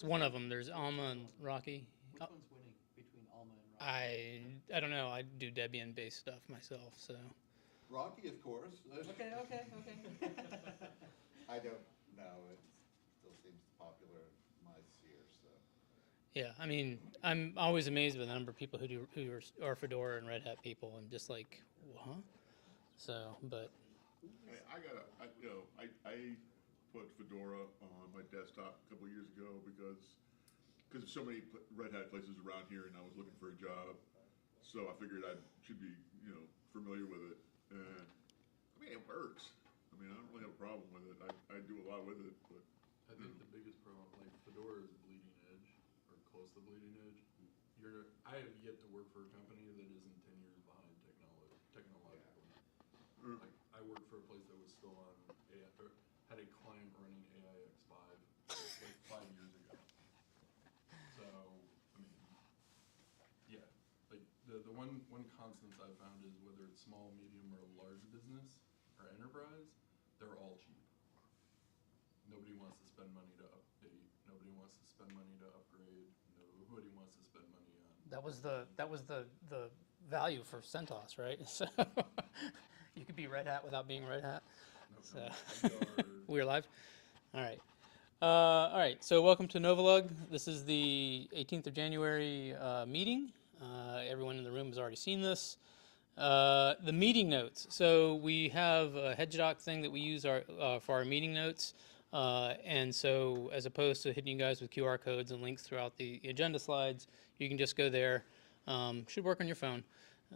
It's one of them. There's Alma and Rocky. Which one's winning between Alma and Rocky? I don't know. I do Debian based stuff myself, so Rocky, of course. Okay. I don't know. It still seems popular in my sphere. So yeah. I mean, I'm always amazed by the number of people who are Fedora and Red Hat people. I'm just like, what? So, but Hey, I put Fedora on my desktop a couple of years ago because there's so many Red Hat places around here, and I was looking for a job, so I figured I should be familiar with it. And I mean, it works. I mean, I don't really have a problem with it. I do a lot with it, but I think the biggest problem, like Fedora is bleeding edge or close to bleeding edge. I have yet to work for a company that isn't 10 years behind technologically. Like I worked for a place that was still on or had a client running AIX5 like 5 years ago. So I mean, yeah, like the one constant I've found is whether it's small, medium, or large business or enterprise, they're all cheap. Nobody wants to spend money to update. Nobody wants to spend money to upgrade. Nobody wants to spend money on. that was the value for CentOS, right? So you could be Red Hat without being Red Hat. So we're live. All right. All right. So welcome to NoVaLUG. This is the 18th of January meeting. Everyone in the room has already seen this. The meeting notes. So we have a Hedgedoc thing that we use for our meeting notes. And so as opposed to hitting you guys with QR codes and links throughout the agenda slides, you can just go there. Should work on your phone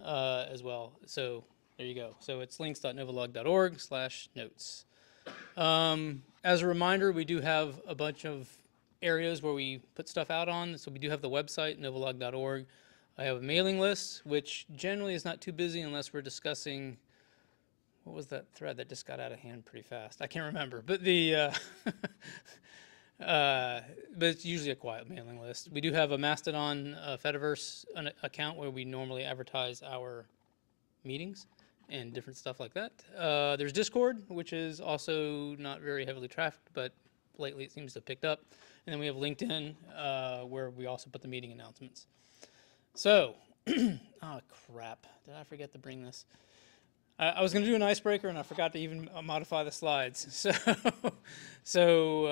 as well. So there you go. So it's links.novalug.org/notes. As a reminder, we do have a bunch of areas where we put stuff out on. So we do have the website, novalug.org. I have a mailing list, which generally is not too busy unless we're discussing, what was that thread that just got out of hand pretty fast? I can't remember, but but it's usually a quiet mailing list. We do have a Mastodon Fediverse account where we normally advertise our meetings and different stuff like that. There's Discord, which is also not very heavily trafficked, but lately it seems to have picked up. And then we have LinkedIn, where we also put the meeting announcements. So, oh crap, did I forget to bring this? I was going to do an icebreaker and I forgot to even modify the slides. So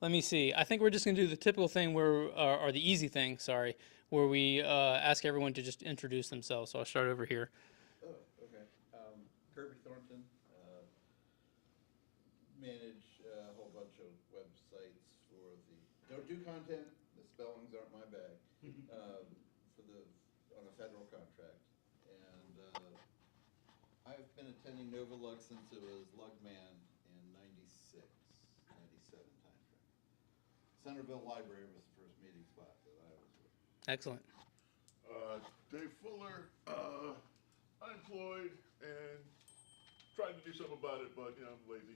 let me see. I think we're just going to do the typical thing or the easy thing, sorry, where we ask everyone to just introduce themselves. So I'll start over here. Oh, okay. Kirby Thornton, manage a whole bunch of websites for don't do content, the spellings aren't my bag, on a federal contract. And I've been attending NoVaLUG since it was Lugman in 96, 97 timeframe. Centerville Library was the first meeting spot that I was with. Excellent. Dave Fuller, unemployed and trying to do something about it, but I'm lazy.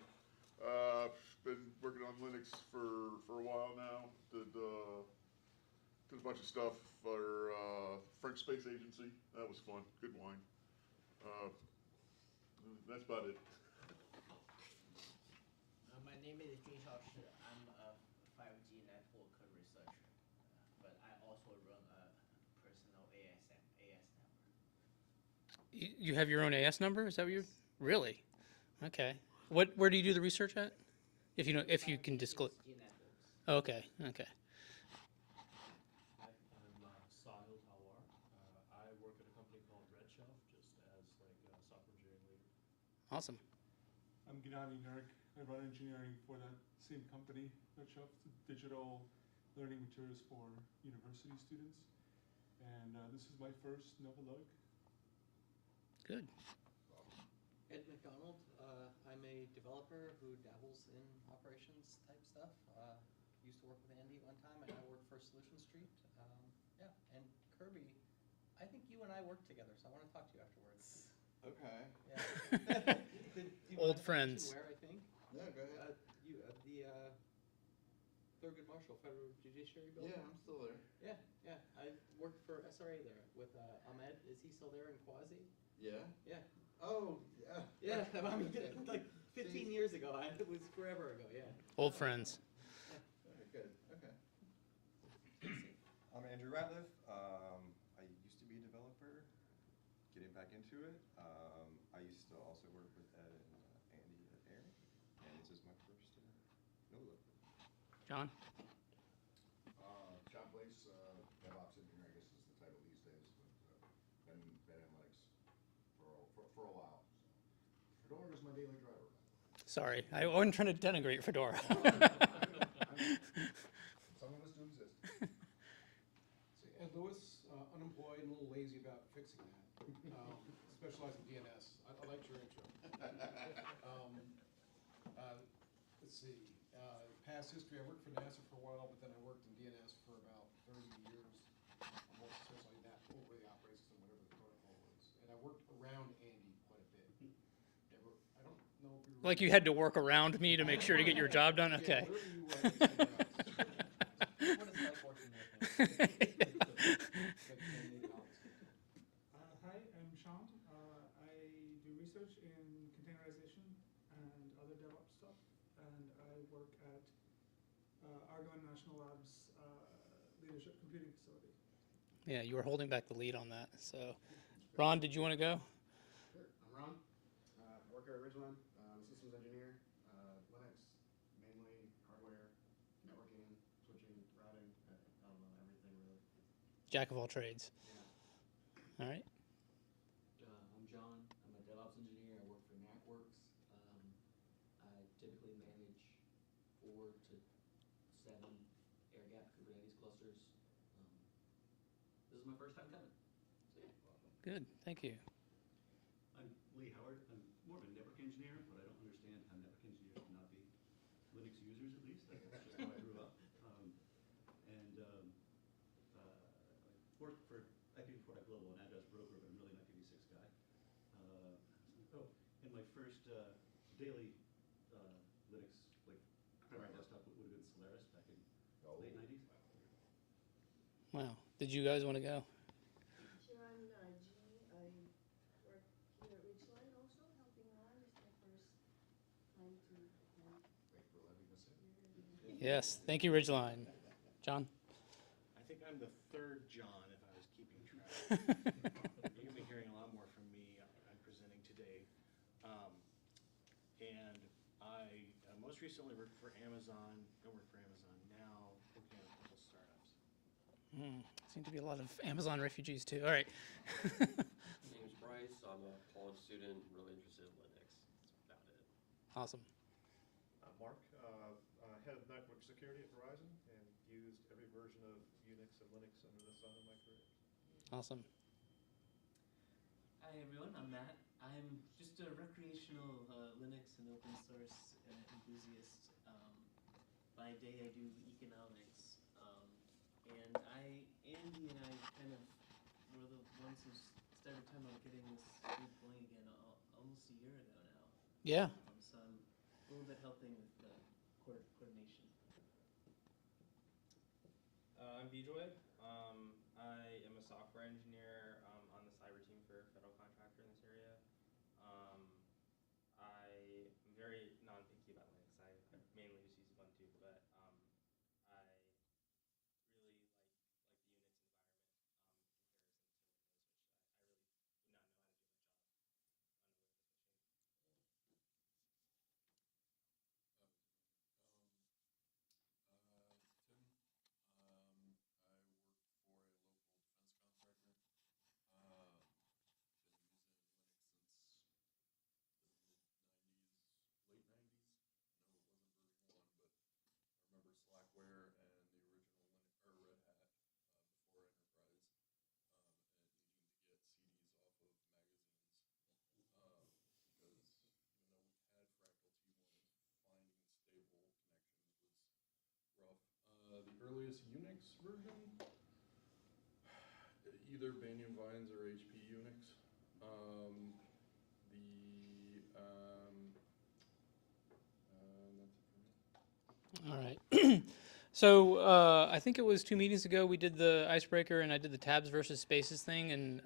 Been working on Linux for a while now. Did a bunch of stuff for French Space Agency. That was fun. Good wine. That's about it. My name is Jun Xiaoshi. I'm a 5G network researcher, but I also run a personal AS network. You have your own AS number? Is that what you're? Really? Okay. Where do you do the research at? If you can disclose. 5G networks. Okay. Hi, I'm Sahil Talwar. I work at a company called Redshelf, just as like a software engineering leader. Awesome. I'm Gennady Nurk. I run engineering for that same company, Redshelf, digital learning materials for university students. And this is my first NoVaLUG. Good. Ed McDonald, I'm a developer who dabbles in operations type stuff. Used to work with Andy one time, and I work for Solution Street. Yeah, and Kirby, I think you and I worked together, so I want to talk to you afterwards. Okay. Yeah. Old friends. Where I think? No, go ahead. The Thurgood Marshall Federal Judiciary Building. Yeah, I'm still there. Yeah. I worked for SRA there with Ahmed. Is he still there in Quasi? Yeah? Yeah. Oh, yeah. Yeah, I mean, like 15 years ago. It was forever ago, yeah. Old friends. Very good. into it. I used to also work with Ed and Andy at Air, and this is my first NoVaLUG. John? John Place, DevOps engineer, I guess is the title these days, but been analytics for a while. So. Fedora is my daily driver, by the way. Sorry, I wasn't trying to denigrate Fedora. I know. Some of us do exist. See, Ed Lewis, unemployed and a little lazy about fixing that. Specialize in DNS. I liked your intro. Let's see. Past history, I worked for NASA for a while, but then I worked in DNS for about 30 years. Most especially that over the operating system, whatever the protocol was. And I worked around Andy quite a bit. Never, I don't know if you Like you had to work around me to make sure to get your job done? Okay. What is it like working with him? Hi, I'm Sean. I do research in containerization and other DevOps stuff, and I work at Argonne National Labs Leadership Computing Facility. Yeah, you were holding back the lead on that. So, Ron, did you want to go? Sure. I'm Ron. Work at Ridgeline, systems engineer, Linux, mainly hardware, networking, switching, routing, I don't know, everything really. Jack of all trades. Yeah. All right. I'm John. I'm a DevOps engineer. I work for NACWorks. I typically manage 4 to 7 air-gapped Kubernetes clusters. This is my first time coming. So yeah. Good. Thank you. I'm Lee Howard. I'm more of a network engineer, but I don't understand how network engineers cannot be Linux users, at least. That's just how I grew up. I worked for IP4 Global, an address broker, but I'm really an IPv6 guy. And my first daily Linux, like primary desktop, would have been Solaris back in late 90s. Wow. Did you guys want to go? Sure, I'm G. I work here at Ridgeline also, helping Ron. It's my first time to attend. Thanks for letting us in. Yes. Thank you, Ridgeline. John? I think I'm the third John, if I was keeping track. You're going to be hearing a lot more from me. I'm presenting today. And I most recently worked for Amazon. Don't work for Amazon now. Working at a couple startups. Seem to be a lot of Amazon refugees, too. All right. My name's Bryce. I'm a college student, really interested in Linux. That's about it. Awesome. I'm Mark, head of network security at Verizon, and used every version of Unix and Linux under the sun in my career. Awesome. Hi everyone, I'm Matt. I'm just a recreational Linux and open source enthusiast. By day I do economics. And Andy and I kind of were the ones who started talking about getting this group going again almost a year ago now. Yeah. So I'm a little bit helping with the coordination. I'm Vjoy. I am a software engineer on the cyber team for a federal contractor in this area. I'm very non-picky about Linux. I mainly just use Ubuntu, but I really like the Unix environment in comparison to Windows, which I really would not know how to do my job on a Windows machine. Tim. I work for a local defense contractor. Been using Linux since the mid-90s, late 90s. I know it wasn't version 1, but I remember Slackware and the original Linux, or Red Hat before Enterprise, and needing to get CDs off of magazines because even though we had Fractal T1s, finding stable connections was rough. The earliest Unix version, either Banyan Vines or HP Unix. That's it for me. All right. So I think it was 2 meetings ago we did the icebreaker and I did the tabs versus spaces thing, and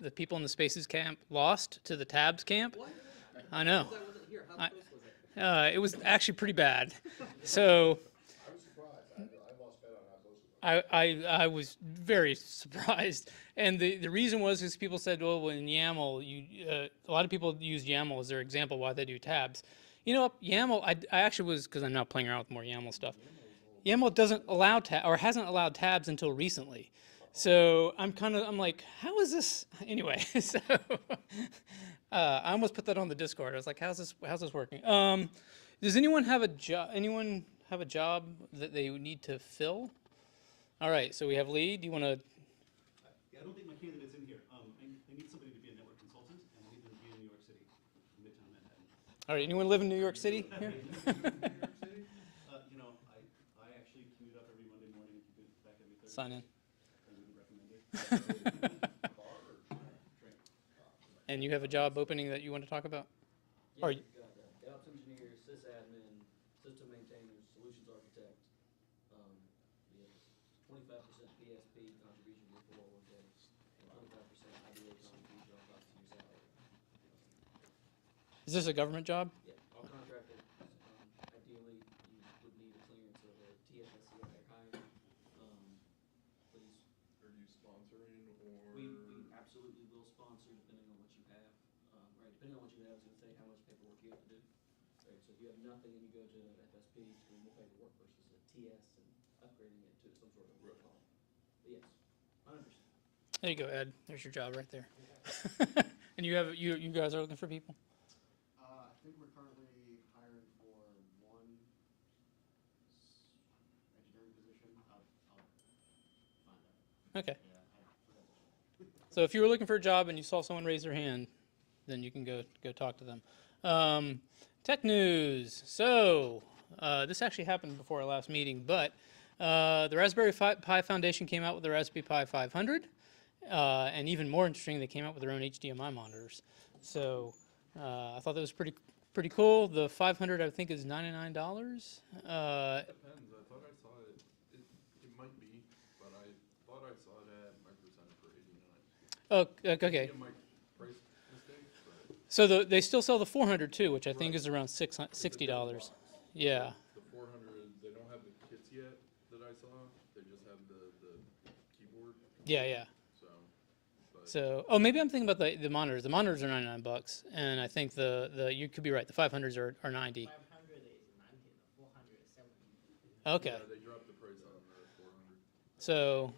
the people in the spaces camp lost to the tabs camp. What? I know. I wasn't here. How close was it? It was actually pretty bad. So I was surprised. I lost bet on how close it I was very surprised, and the reason was because people said, well, in YAML, a lot of people use YAML as their example why they do tabs. You know, YAML, I actually was, because I'm now playing around with more YAML stuff. YAML doesn't allow or hasn't allowed tabs until recently. So I'm like, how is this? Anyway, so I almost put that on the Discord. I was like, how's this working? Does anyone have a job? Anyone have a job that they need to fill? All right, so we have Lee. Do you want to? Yeah, I don't think my candidate's in here. I need somebody to be a network consultant, and I need them to be in New York City, in Midtown Manhattan. All right, anyone live in New York City here? You know, I actually commute up every Monday morning and commute back every Thursday. Sign in. I wouldn't recommend it. And you have a job opening that you want to talk about? Yeah, we've got DevOps engineer, sysadmin, system maintainer, solutions architect. We have 25% PSP contribution to your 401k, and 25% IBA contribution on top of your salary. Is this a government job? Yeah, all contracted. Ideally, you would need a clearance of a TSSCI or higher. Please. Are you sponsoring or? We absolutely will sponsor depending on what you have. Right, depending on what you have, it's going to say how much paperwork you have to do. Right, so if you have nothing and you go to FSP, it's going to be more paperwork versus a TS and upgrading it to some sort of protocol. But yes, 100%. There you go, Ed. There's your job right there. And you guys are looking for people? I think we're currently hiring for one engineering position. I'll find out. Okay. Yeah, I forgot to check. So if you were looking for a job and you saw someone raise their hand, then you can go talk to them. Tech news. So this actually happened before our last meeting, but the Raspberry Pi Foundation came out with the Raspberry Pi 500, and even more interesting, they came out with their own HDMI monitors. So I thought that was pretty cool. The 500, I think, is $99. Depends. I thought I saw it. It might be, but I thought I saw it at Micro Center for $89. Oh, okay. Maybe a price mistake, but So they still sell the 400 too, which I think is around $60. Yeah. the 400, they don't have the kits yet that I saw. They just have the keyboard. Yeah. So, but So, oh, maybe I'm thinking about the monitors. The monitors are $99, and I think the you could be right. The 500s are 90. 500 is 90, the 400 is 70. Okay. yeah, they dropped the price on the 400. So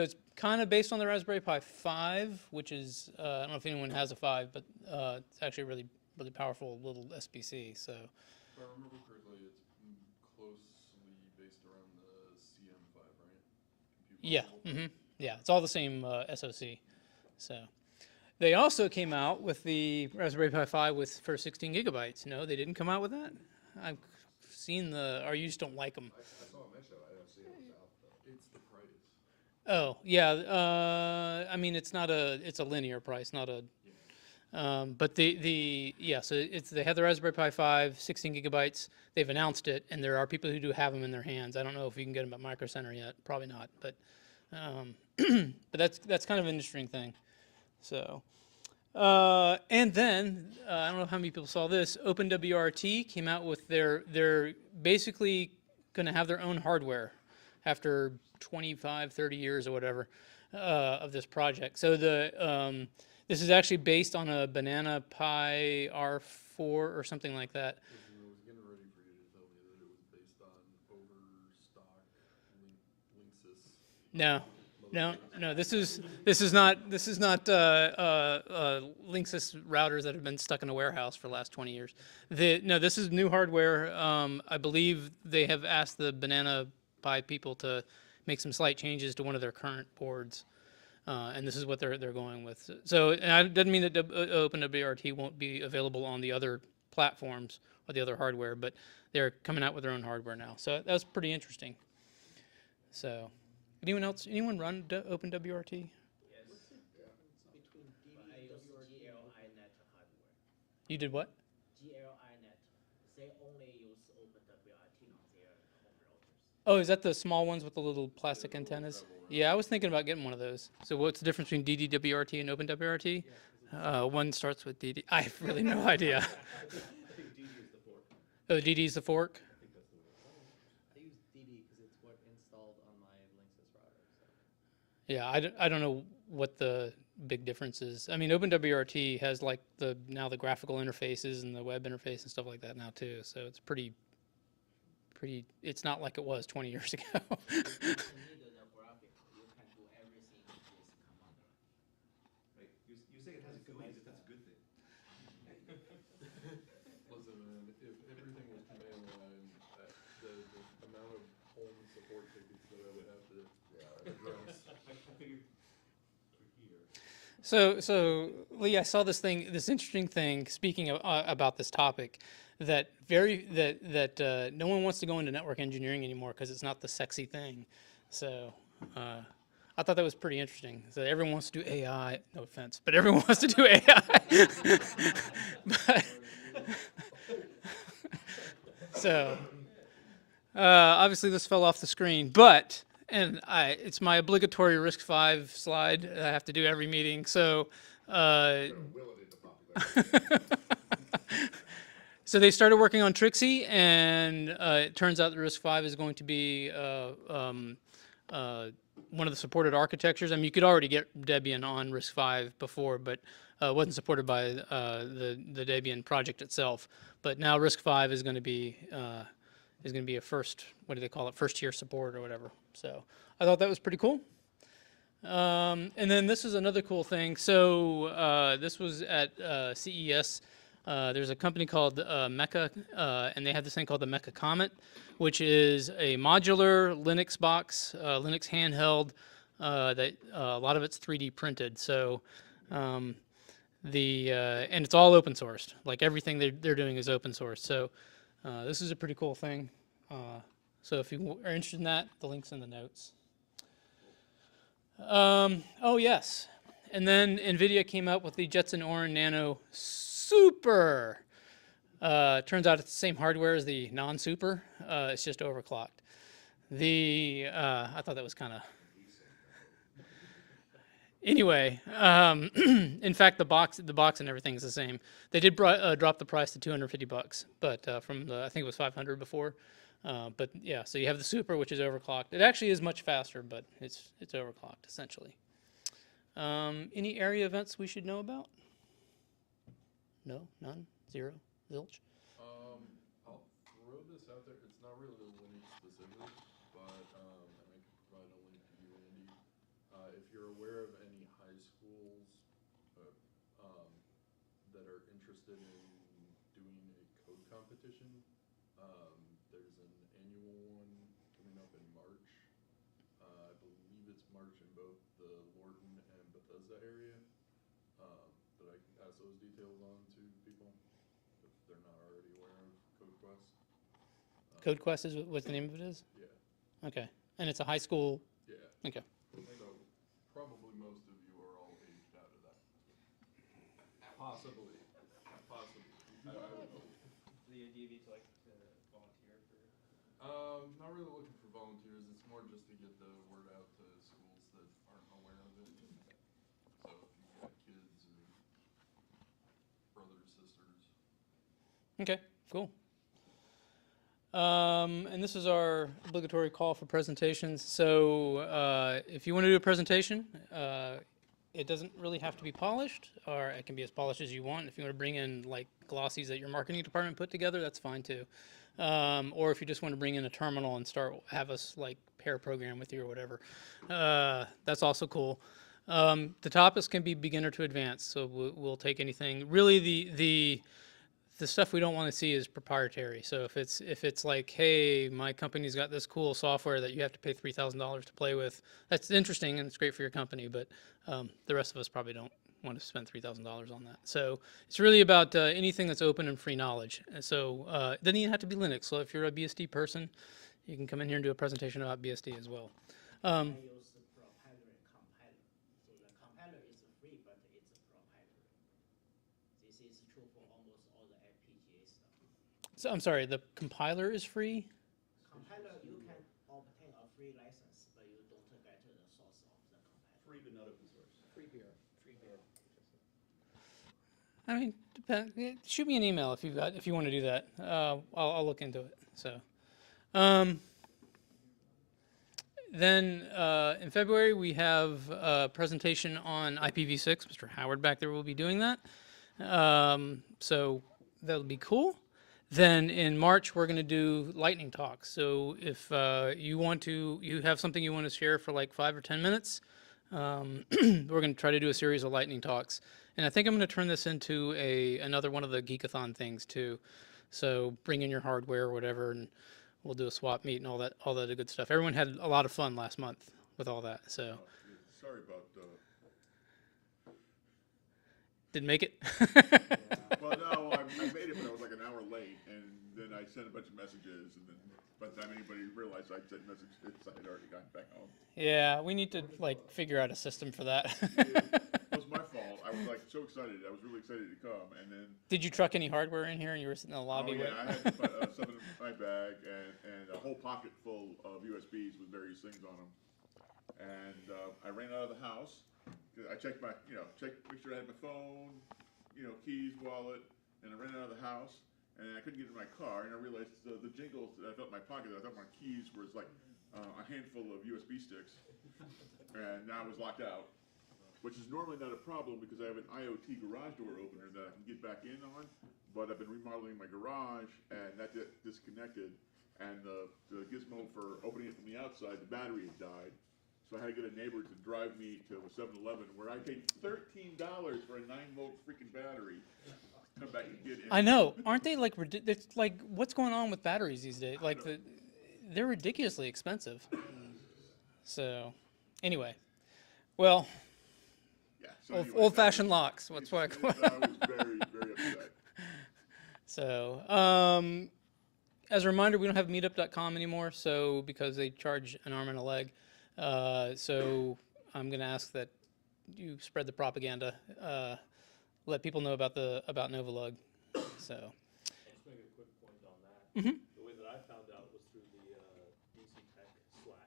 it's kind of based on the Raspberry Pi 5, which is I don't know if anyone has a 5, but it's actually a really powerful little SBC. So If I remember correctly, it's closely based around the CM5, right? yeah, yeah, it's all the same SoC. So they also came out with the Raspberry Pi 5 for 16 gigabytes. No, they didn't come out with that. I've seen or you just don't like them. I saw them show. I don't see it out though. It's the price. Oh yeah, I mean it's a linear price, not a. But so they have the Raspberry Pi 5, 16 gigabytes. They've announced it, and there are people who do have them in their hands. I don't know if you can get them at Micro Center yet. Probably not, but but that's kind of an interesting thing. So, and then I don't know how many people saw this. OpenWRT came out with they're basically going to have their own hardware after 25, 30 years or whatever of this project. So this is actually based on a Banana Pi R4 or something like that. I was getting ready for you to tell me that it was based on overstock Linksys. No. This is not Linksys routers that have been stuck in a warehouse for the last 20 years. This is new hardware. I believe they have asked the Banana Pi people to make some slight changes to one of their current boards, and this is what they're going with. So it doesn't mean that OpenWRT won't be available on the other platforms or the other hardware, but they're coming out with their own hardware now. So that was pretty interesting. So. Anyone run OpenWRT? Yes. What's the difference between DD and WRT? GLINet hardware. You did what? GLINet. They only use OpenWRT on their home routers. Oh, is that the small ones with the little plastic antennas? Yeah, I was thinking about getting one of those. So what's the difference between DDWRT and OpenWRT? One starts with DD. I have really no idea. I think DD is the fork. Oh, DD is the fork? I think that's the word. I use DD because it's installed on my Linksys router. So. Yeah, I don't know what the big difference is. I mean, OpenWRT has like now the graphical interfaces and the web interface and stuff like that now too. So it's pretty. It's not like it was 20 years ago. You don't need the graphic. You can do everything with commander. Right. You say it has a GUI as if that's a good thing. Listen, man, if everything was command line, the amount of home support tickets that I would have to address. I figured we're here. So Lee, I saw this interesting thing. Speaking of, about this topic, that no one wants to go into network engineering anymore because it's not the sexy thing. So I thought that was pretty interesting. So everyone wants to do AI. No offense, but everyone wants to do AI. But, so obviously this fell off the screen, but. And it's my obligatory RISC-V slide that I have to do every meeting. So, so they started working on Trixie, and it turns out that RISC-V is going to be one of the supported architectures. I mean, you could already get Debian on RISC-V before, but it wasn't supported by the Debian project itself. But now RISC-V is going to be a first, what do they call it, first tier support or whatever. So I thought that was pretty cool. And then this is another cool thing. So this was at CES. There's a company called Mecha, and they have this thing called the Mecha Comet, which is a modular Linux box, Linux handheld, that a lot of it's 3D printed. So and it's all open sourced. Like everything they're doing is open source. So this is a pretty cool thing. So if you are interested in that, the link's in the notes. Oh yes, and then NVIDIA came out with the Jetson Orin Nano Super. Turns out it's the same hardware as the non-Super. It's just overclocked. I thought that was kind of. Anyway, in fact, the box and everything is the same. They did drop the price to $250, but from I think it was 500 before. But yeah, so you have the Super, which is overclocked. It actually is much faster, but it's overclocked essentially. Any area events we should know about? No, none, zero, zilch. I'll throw this out there. It's not really Linux specific, but and I could provide a link to you, Andy. If you're aware of any high schools that are interested in doing a code competition, there's an annual one coming up in March. I believe it's March in both the Lorton and Bethesda area. But I can pass those details on to people if they're not already aware of CodeQuest. CodeQuest is what the name of it is? Yeah. Okay. And it's a high school? Yeah. Okay. So probably most of you are all aged out of that. Possibly. I would hope. Do you need to volunteer for? Not really looking for volunteers. It's more just to get the word out to schools that aren't aware of it. So if you've got kids or brothers, sisters. Okay, cool. And this is our obligatory call for presentations. So if you want to do a presentation, it doesn't really have to be polished, or it can be as polished as you want. If you want to bring in like glossies that your marketing department put together, that's fine too. Or if you just want to bring in a terminal and have us like pair program with you or whatever, that's also cool. The topics can be beginner to advanced, so we'll take anything. Really, the stuff we don't want to see is proprietary. So if it's like, hey, my company's got this cool software that you have to pay $3,000 to play with, that's interesting and it's great for your company, but the rest of us probably don't want to spend $3,000 on that. So it's really about anything that's open and free knowledge. And so it doesn't even have to be Linux. So if you're a BSD person, you can come in here and do a presentation about BSD as well. I use the proprietary compiler. So the compiler is free, but it's a proprietary. This is true for almost all the FPGA stuff. So I'm sorry, the compiler is free? Compiler, you can obtain a free license, but you don't get the source of the compiler. Free but not open source. Free beer. I mean, shoot me an email if you want to do that. I'll look into it. So, then in February we have a presentation on IPv6. Mr. Howard back there will be doing that. So that'll be cool. Then in March we're going to do lightning talks. So if you have something you want to share for like 5 or 10 minutes, we're going to try to do a series of lightning talks. And I think I'm going to turn this into another one of the Geekathon things too. So bring in your hardware or whatever, and we'll do a swap meet and all that good stuff. Everyone had a lot of fun last month with all that. So Sorry about didn't make it. Well, no, I made it, but I was like an hour late, and then I sent a bunch of messages, and then by the time anybody realized I sent messages, I had already gotten back home. Yeah, we need to like figure out a system for that. It was my fault. I was like so excited. I was really excited to come, and then. Did you truck any hardware in here, and you were sitting in the lobby? Oh yeah, I had some in my bag and a whole pocket full of USBs with various things on them, and I ran out of the house. I checked make sure I had my phone, keys, wallet, and I ran out of the house, and I couldn't get in my car, and I realized the jingles that I felt in my pocket, I thought my keys was like a handful of USB sticks, and now I was locked out, which is normally not a problem because I have an IoT garage door opener that I can get back in on, but I've been remodeling my garage, and that disconnected, and the gizmo for opening it from the outside, the battery had died. So I had to get a neighbor to drive me to a 7-Eleven where I paid $13 for a 9-volt freaking battery. Come back and get it. I know, aren't they like it's like what's going on with batteries these days? Like they're ridiculously expensive. So, anyway, well, yeah, so old-fashioned locks. What's what? I was very, very upset. So, as a reminder, we don't have meetup.com anymore. So because they charge an arm and a leg. So I'm going to ask that you spread the propaganda, let people know about NoVaLUG. So. I'll just make a quick point on that. Mm-hmm. The way that I found out was through the DC Tech Slack.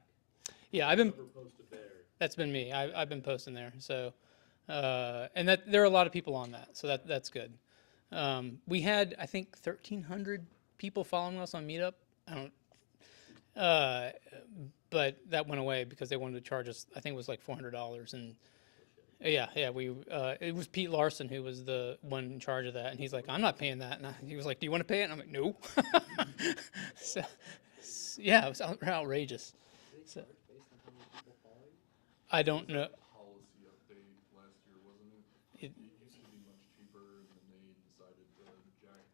Yeah, I've been. Whoever posted there. That's been me. I've been posting there. So, and there are a lot of people on that. So that's good. We had I think 1,300 people following us on Meetup. But that went away because they wanted to charge us. I think it was like $400, and yeah, it was Pete Larson who was the one in charge of that, and he's like, I'm not paying that, and he was like, do you want to pay it? And I'm like, no. So, yeah, it was outrageous. So, I don't know. Policy update last year, wasn't it? It used to be much cheaper, and then they decided to jack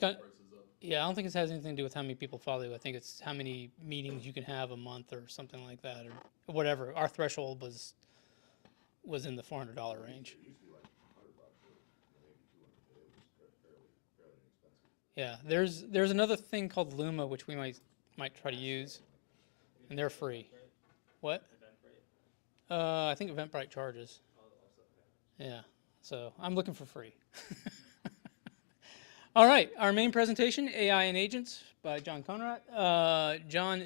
prices up. Yeah, I don't think it has anything to do with how many people follow you. I think it's how many meetings you can have a month or something like that, or whatever. Our threshold was in the $400 range. It used to be like $100 or maybe 200. It was fairly inexpensive. Yeah, there's another thing called Luma, which we might try to use, and they're free. What? I think Eventbrite charges. Yeah, so I'm looking for free. All right, our main presentation, AI and Agents by Jon Conradt. Jon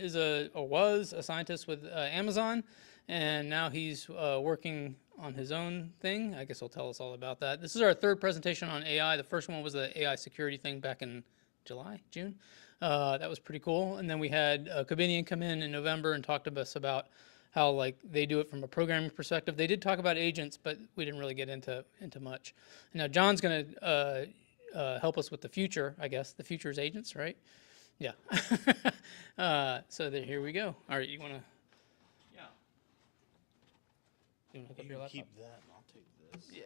was a scientist with Amazon, and now he's working on his own thing. I guess he'll tell us all about that. This is our third presentation on AI. The first one was the AI security thing back in June. That was pretty cool. And then we had Corbinian come in November and talk to us about how like they do it from a programming perspective. They did talk about agents, but we didn't really get into much. Now John's going to help us with the future, I guess. The future is agents, right? Yeah. So here we go. All right, you want to? Yeah. You want to hook up You your laptop? keep that, and I'll take this. Yeah.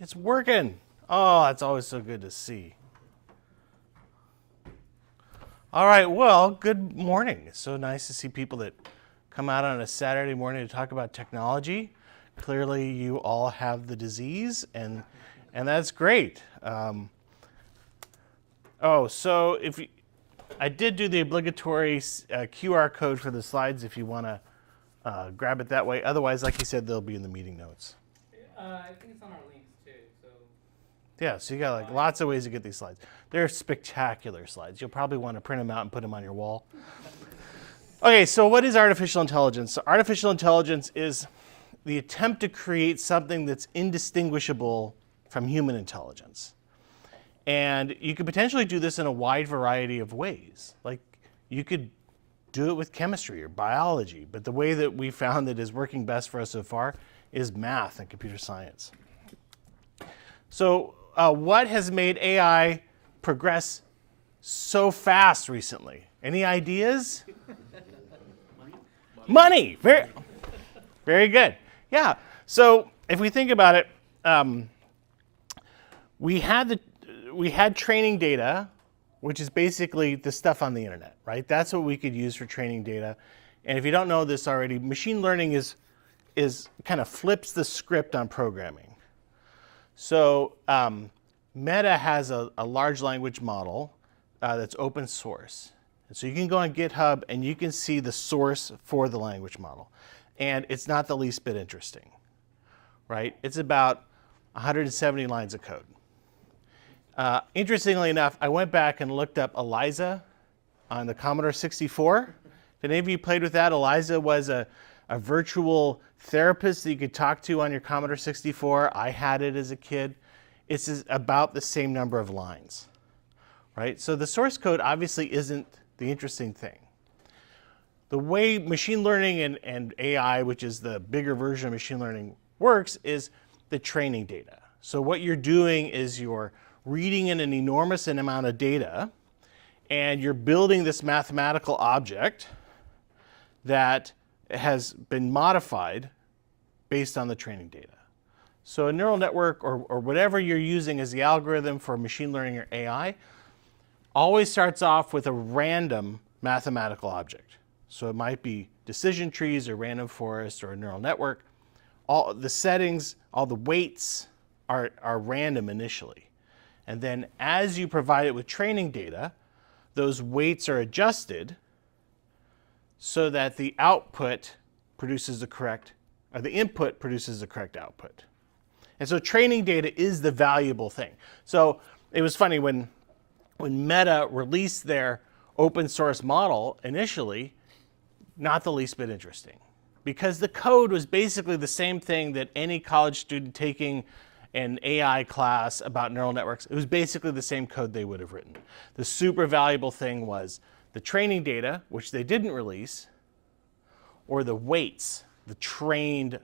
It's working. Oh, that's always so good to see. All right, well, good morning. It's so nice to see people that come out on a Saturday morning to talk about technology. Clearly, you all have the disease, and that's great. So I did do the obligatory QR code for the slides if you want to grab it that way. Otherwise, like you said, they'll be in the meeting notes. I think it's on our links too. So. Yeah, so you got like lots of ways to get these slides. They're spectacular slides. You'll probably want to print them out and put them on your wall. Okay, so what is artificial intelligence? So artificial intelligence is the attempt to create something that's indistinguishable from human intelligence. And you could potentially do this in a wide variety of ways. Like you could do it with chemistry or biology, but the way that we found that is working best for us so far is math and computer science. So what has made AI progress so fast recently? Any ideas? Money. Very, very good. Yeah. So if we think about it, we had training data, which is basically the stuff on the internet, right? That's what we could use for training data. And if you don't know this already, machine learning is kind of flips the script on programming. So Meta has a large language model that's open source. And so you can go on GitHub and you can see the source for the language model. And it's not the least bit interesting, right? It's about 170 lines of code. Interestingly enough, I went back and looked up ELIZA on the Commodore 64. If any of you played with that, ELIZA was a virtual therapist that you could talk to on your Commodore 64. I had it as a kid. It's about the same number of lines, right? So the source code obviously isn't the interesting thing. The way machine learning and AI, which is the bigger version of machine learning, works is the training data. So what you're doing is you're reading in an enormous amount of data, and you're building this mathematical object that has been modified based on the training data. So a neural network or whatever you're using as the algorithm for machine learning or AI always starts off with a random mathematical object. So it might be decision trees or random forest or a neural network. All the settings, all the weights are random initially. And then as you provide it with training data, those weights are adjusted so that the output produces the correct, or the input produces the correct output. And so training data is the valuable thing. So it was funny when Meta released their open source model initially, not the least bit interesting, because the code was basically the same thing that any college student taking an AI class about neural networks, it was basically the same code they would have written. The super valuable thing was the training data, which they didn't release, or the weights, the trained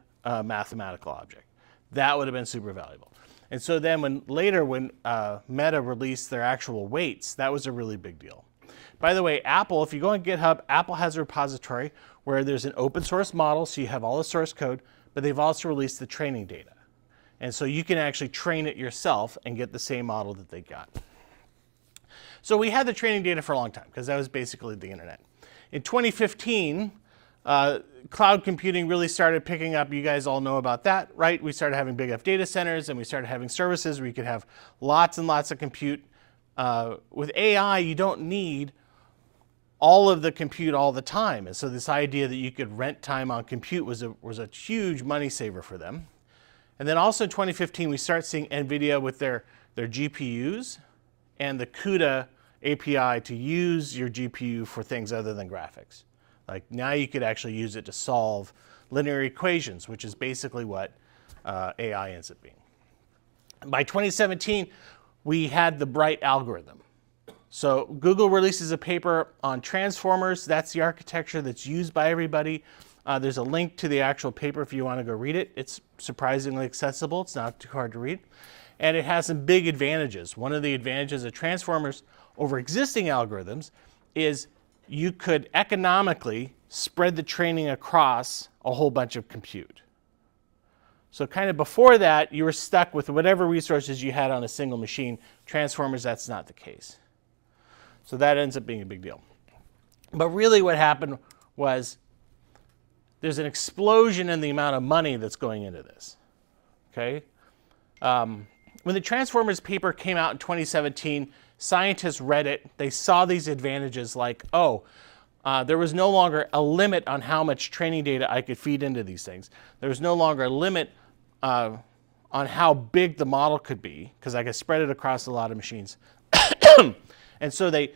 mathematical object. That would have been super valuable. And so then when Meta released their actual weights, that was a really big deal. By the way, Apple, if you go on GitHub, Apple has a repository where there's an open source model, so you have all the source code, but they've also released the training data. And so you can actually train it yourself and get the same model that they got. So we had the training data for a long time because that was basically the internet. In 2015, cloud computing really started picking up. You guys all know about that, right? We started having big enough data centers and we started having services where you could have lots and lots of compute. With AI, you don't need all of the compute all the time. And so this idea that you could rent time on compute was a huge money saver for them. And then also in 2015, we start seeing NVIDIA with their GPUs and the CUDA API to use your GPU for things other than graphics. Like now you could actually use it to solve linear equations, which is basically what AI ends up being. By 2017, we had the Bright algorithm. So Google releases a paper on transformers. That's the architecture that's used by everybody. There's a link to the actual paper if you want to go read it. It's surprisingly accessible. It's not too hard to read. And it has some big advantages. One of the advantages of transformers over existing algorithms is you could economically spread the training across a whole bunch of compute. So kind of before that, you were stuck with whatever resources you had on a single machine. Transformers, that's not the case. So that ends up being a big deal. But really what happened was there's an explosion in the amount of money that's going into this, okay? When the Transformers paper came out in 2017, scientists read it. They saw these advantages like, there was no longer a limit on how much training data I could feed into these things. There was no longer a limit on how big the model could be because I could spread it across a lot of machines. And so they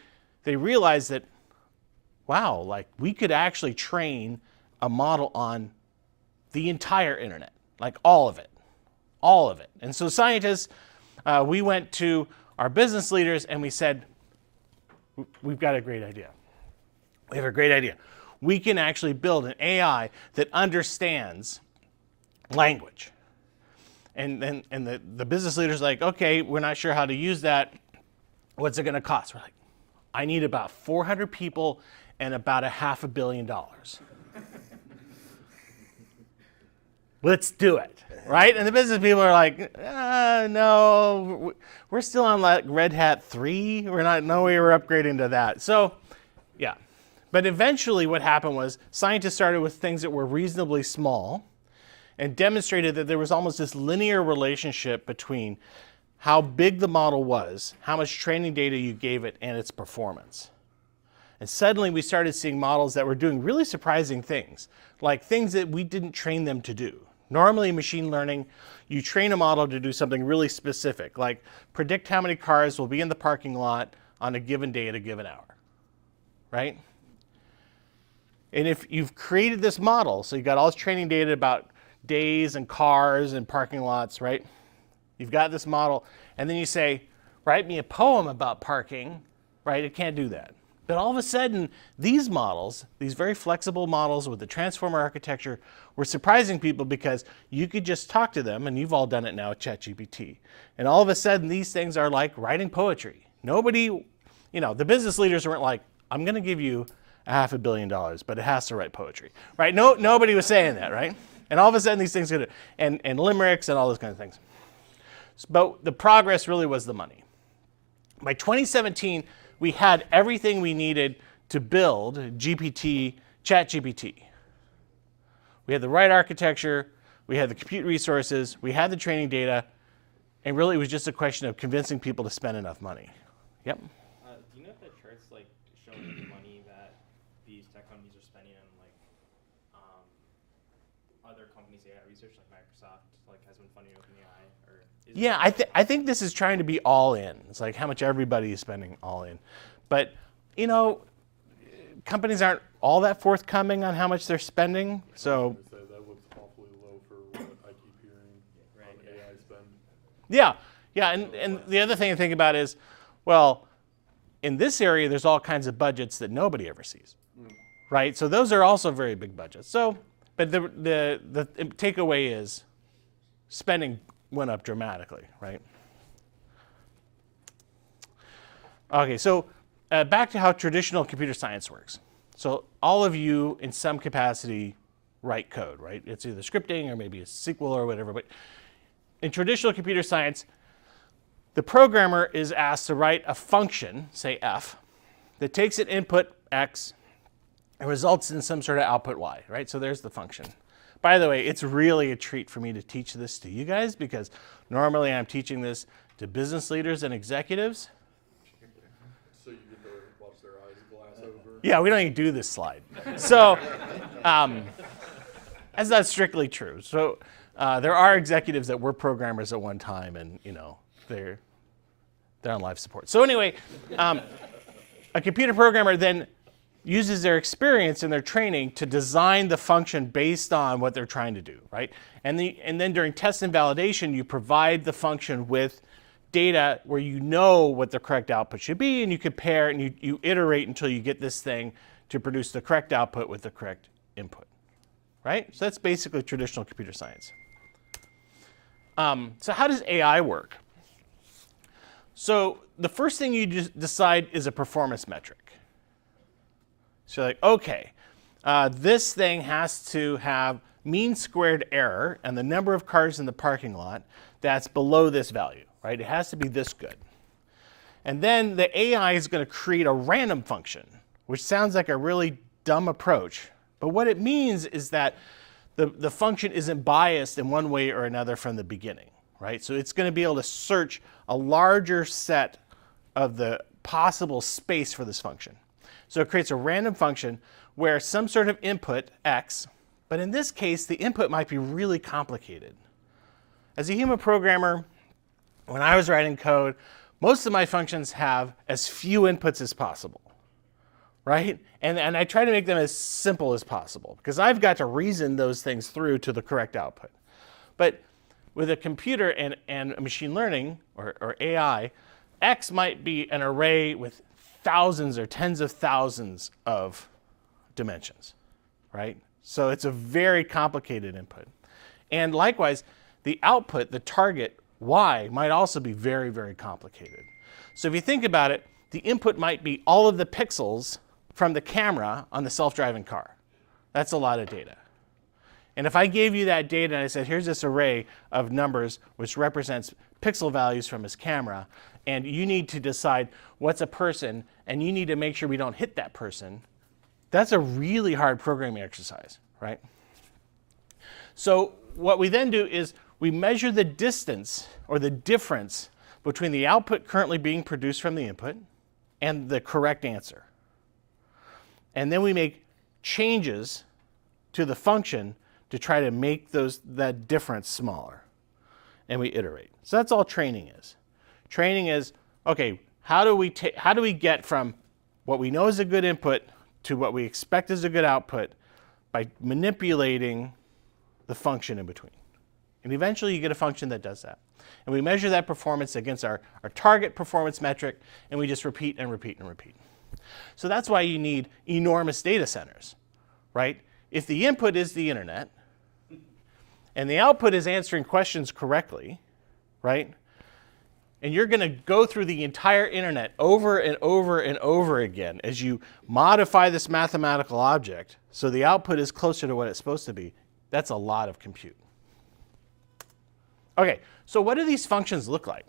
realized that, wow, like we could actually train a model on the entire internet, like all of it, all of it. And so scientists, we went to our business leaders and we said, we've got a great idea. We have a great idea. We can actually build an AI that understands language. And the business leader's like, okay, we're not sure how to use that. What's it going to cost? We're like, I need about 400 people and about $500 million. Let's do it, right? And the business people are like, no, we're still on like Red Hat 3. We're not, no way we're upgrading to that. So, yeah. But eventually what happened was scientists started with things that were reasonably small and demonstrated that there was almost this linear relationship between how big the model was, how much training data you gave it, and its performance. And suddenly we started seeing models that were doing really surprising things, like things that we didn't train them to do. Normally in machine learning, you train a model to do something really specific, like predict how many cars will be in the parking lot on a given day at a given hour, right? And if you've created this model, so you've got all this training data about days and cars and parking lots, right? You've got this model, and then you say, write me a poem about parking, right? It can't do that. But all of a sudden, these models, these very flexible models with the transformer architecture, were surprising people because you could just talk to them, and you've all done it now with ChatGPT. And all of a sudden, these things are like writing poetry. Nobody, the business leaders weren't like, I'm going to give you $500 million, but it has to write poetry, right? No, nobody was saying that, right? And all of a sudden, these things could, and limericks and all those kinds of things. But the progress really was the money. By 2017, we had everything we needed to build ChatGPT. We had the right architecture, we had the compute resources, we had the training data, and really it was just a question of convincing people to spend enough money. Yep. Do you know if that chart's like showing the money that these tech companies are spending on like other companies' AI research, like Microsoft, like has been funding OpenAI, or? Yeah, I think this is trying to be all in. It's like how much everybody is spending all in. But, companies aren't all that forthcoming on how much they're spending. So that looks awfully low for what I keep hearing on AI spend. Yeah, and the other thing to think about is, well, in this area, there's all kinds of budgets that nobody ever sees, right? So those are also very big budgets. So, but the takeaway is spending went up dramatically, right? Okay, so back to how traditional computer science works. So all of you, in some capacity, write code, right? It's either scripting or maybe it's SQL or whatever. But in traditional computer science, the programmer is asked to write a function, say f, that takes an input x and results in some sort of output y, right? So there's the function. By the way, it's really a treat for me to teach this to you guys because normally I'm teaching this to business leaders and executives. So you get to watch their eyes glass over. Yeah, we don't even do this slide. So that's not strictly true. So there are executives that were programmers at one time and, they're on life support. So anyway, a computer programmer then uses their experience and their training to design the function based on what they're trying to do, right? And then during test and validation, you provide the function with data where you know what the correct output should be, and you compare and you iterate until you get this thing to produce the correct output with the correct input, right? So that's basically traditional computer science. So how does AI work? So the first thing you decide is a performance metric. So you're like, okay, this thing has to have mean squared error and the number of cars in the parking lot that's below this value, right? It has to be this good. And then the AI is going to create a random function, which sounds like a really dumb approach. But what it means is that the function isn't biased in one way or another from the beginning, right? So it's going to be able to search a larger set of the possible space for this function. So it creates a random function where some sort of input, x, but in this case, the input might be really complicated. As a human programmer, when I was writing code, most of my functions have as few inputs as possible, right? And I try to make them as simple as possible because I've got to reason those things through to the correct output. But with a computer and machine learning or AI, X might be an array with thousands or tens of thousands of dimensions, right? So it's a very complicated input. And likewise, the output, the target, Y, might also be very, very complicated. So if you think about it, the input might be all of the pixels from the camera on the self-driving car. That's a lot of data. And if I gave you that data and I said, here's this array of numbers which represents pixel values from his camera, and you need to decide what's a person, and you need to make sure we don't hit that person, that's a really hard programming exercise, right? So what we then do is we measure the distance or the difference between the output currently being produced from the input and the correct answer. And then we make changes to the function to try to make that difference smaller. And we iterate. So that's all training is. Training is, okay, how do we get from what we know is a good input to what we expect is a good output by manipulating the function in between. And eventually you get a function that does that. And we measure that performance against our target performance metric, and we just repeat and repeat and repeat. So that's why you need enormous data centers, right? If the input is the internet, and the output is answering questions correctly, right? And you're going to go through the entire internet over and over and over again as you modify this mathematical object so the output is closer to what it's supposed to be. That's a lot of compute. Okay, so what do these functions look like?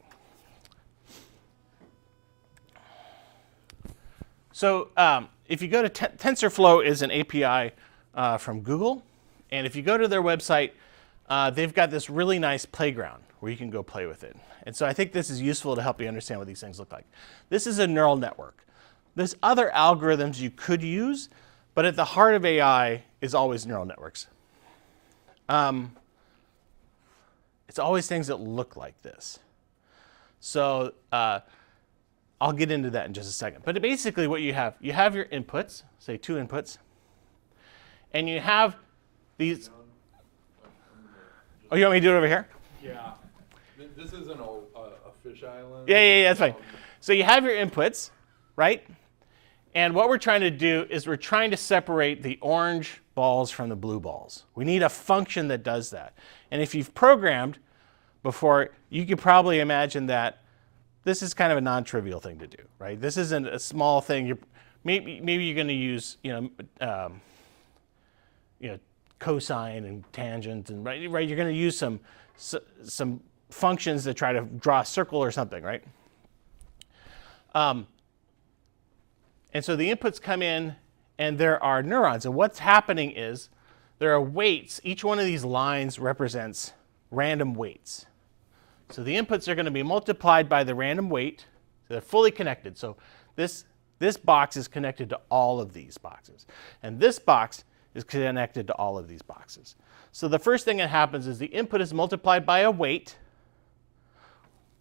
So if you go to TensorFlow is an API from Google. And if you go to their website, they've got this really nice playground where you can go play with it. And so I think this is useful to help you understand what these things look like. This is a neural network. There's other algorithms you could use, but at the heart of AI is always neural networks. It's always things that look like this. So I'll get into that in just a second. But basically what you have your inputs, say 2 inputs, and you have these. Oh, you want me to do it over here? Yeah. This isn't a fish island. Yeah, that's fine. So you have your inputs, right? And what we're trying to do is we're trying to separate the orange balls from the blue balls. We need a function that does that. And if you've programmed before, you could probably imagine that this is kind of a non-trivial thing to do, right? This isn't a small thing. Maybe you're going to use, cosine and tangent, and right. You're going to use some functions that try to draw a circle or something, right? And so the inputs come in, and there are neurons. And what's happening is there are weights. Each one of these lines represents random weights. So the inputs are going to be multiplied by the random weight. So they're fully connected. So this box is connected to all of these boxes. And this box is connected to all of these boxes. So the first thing that happens is the input is multiplied by a weight.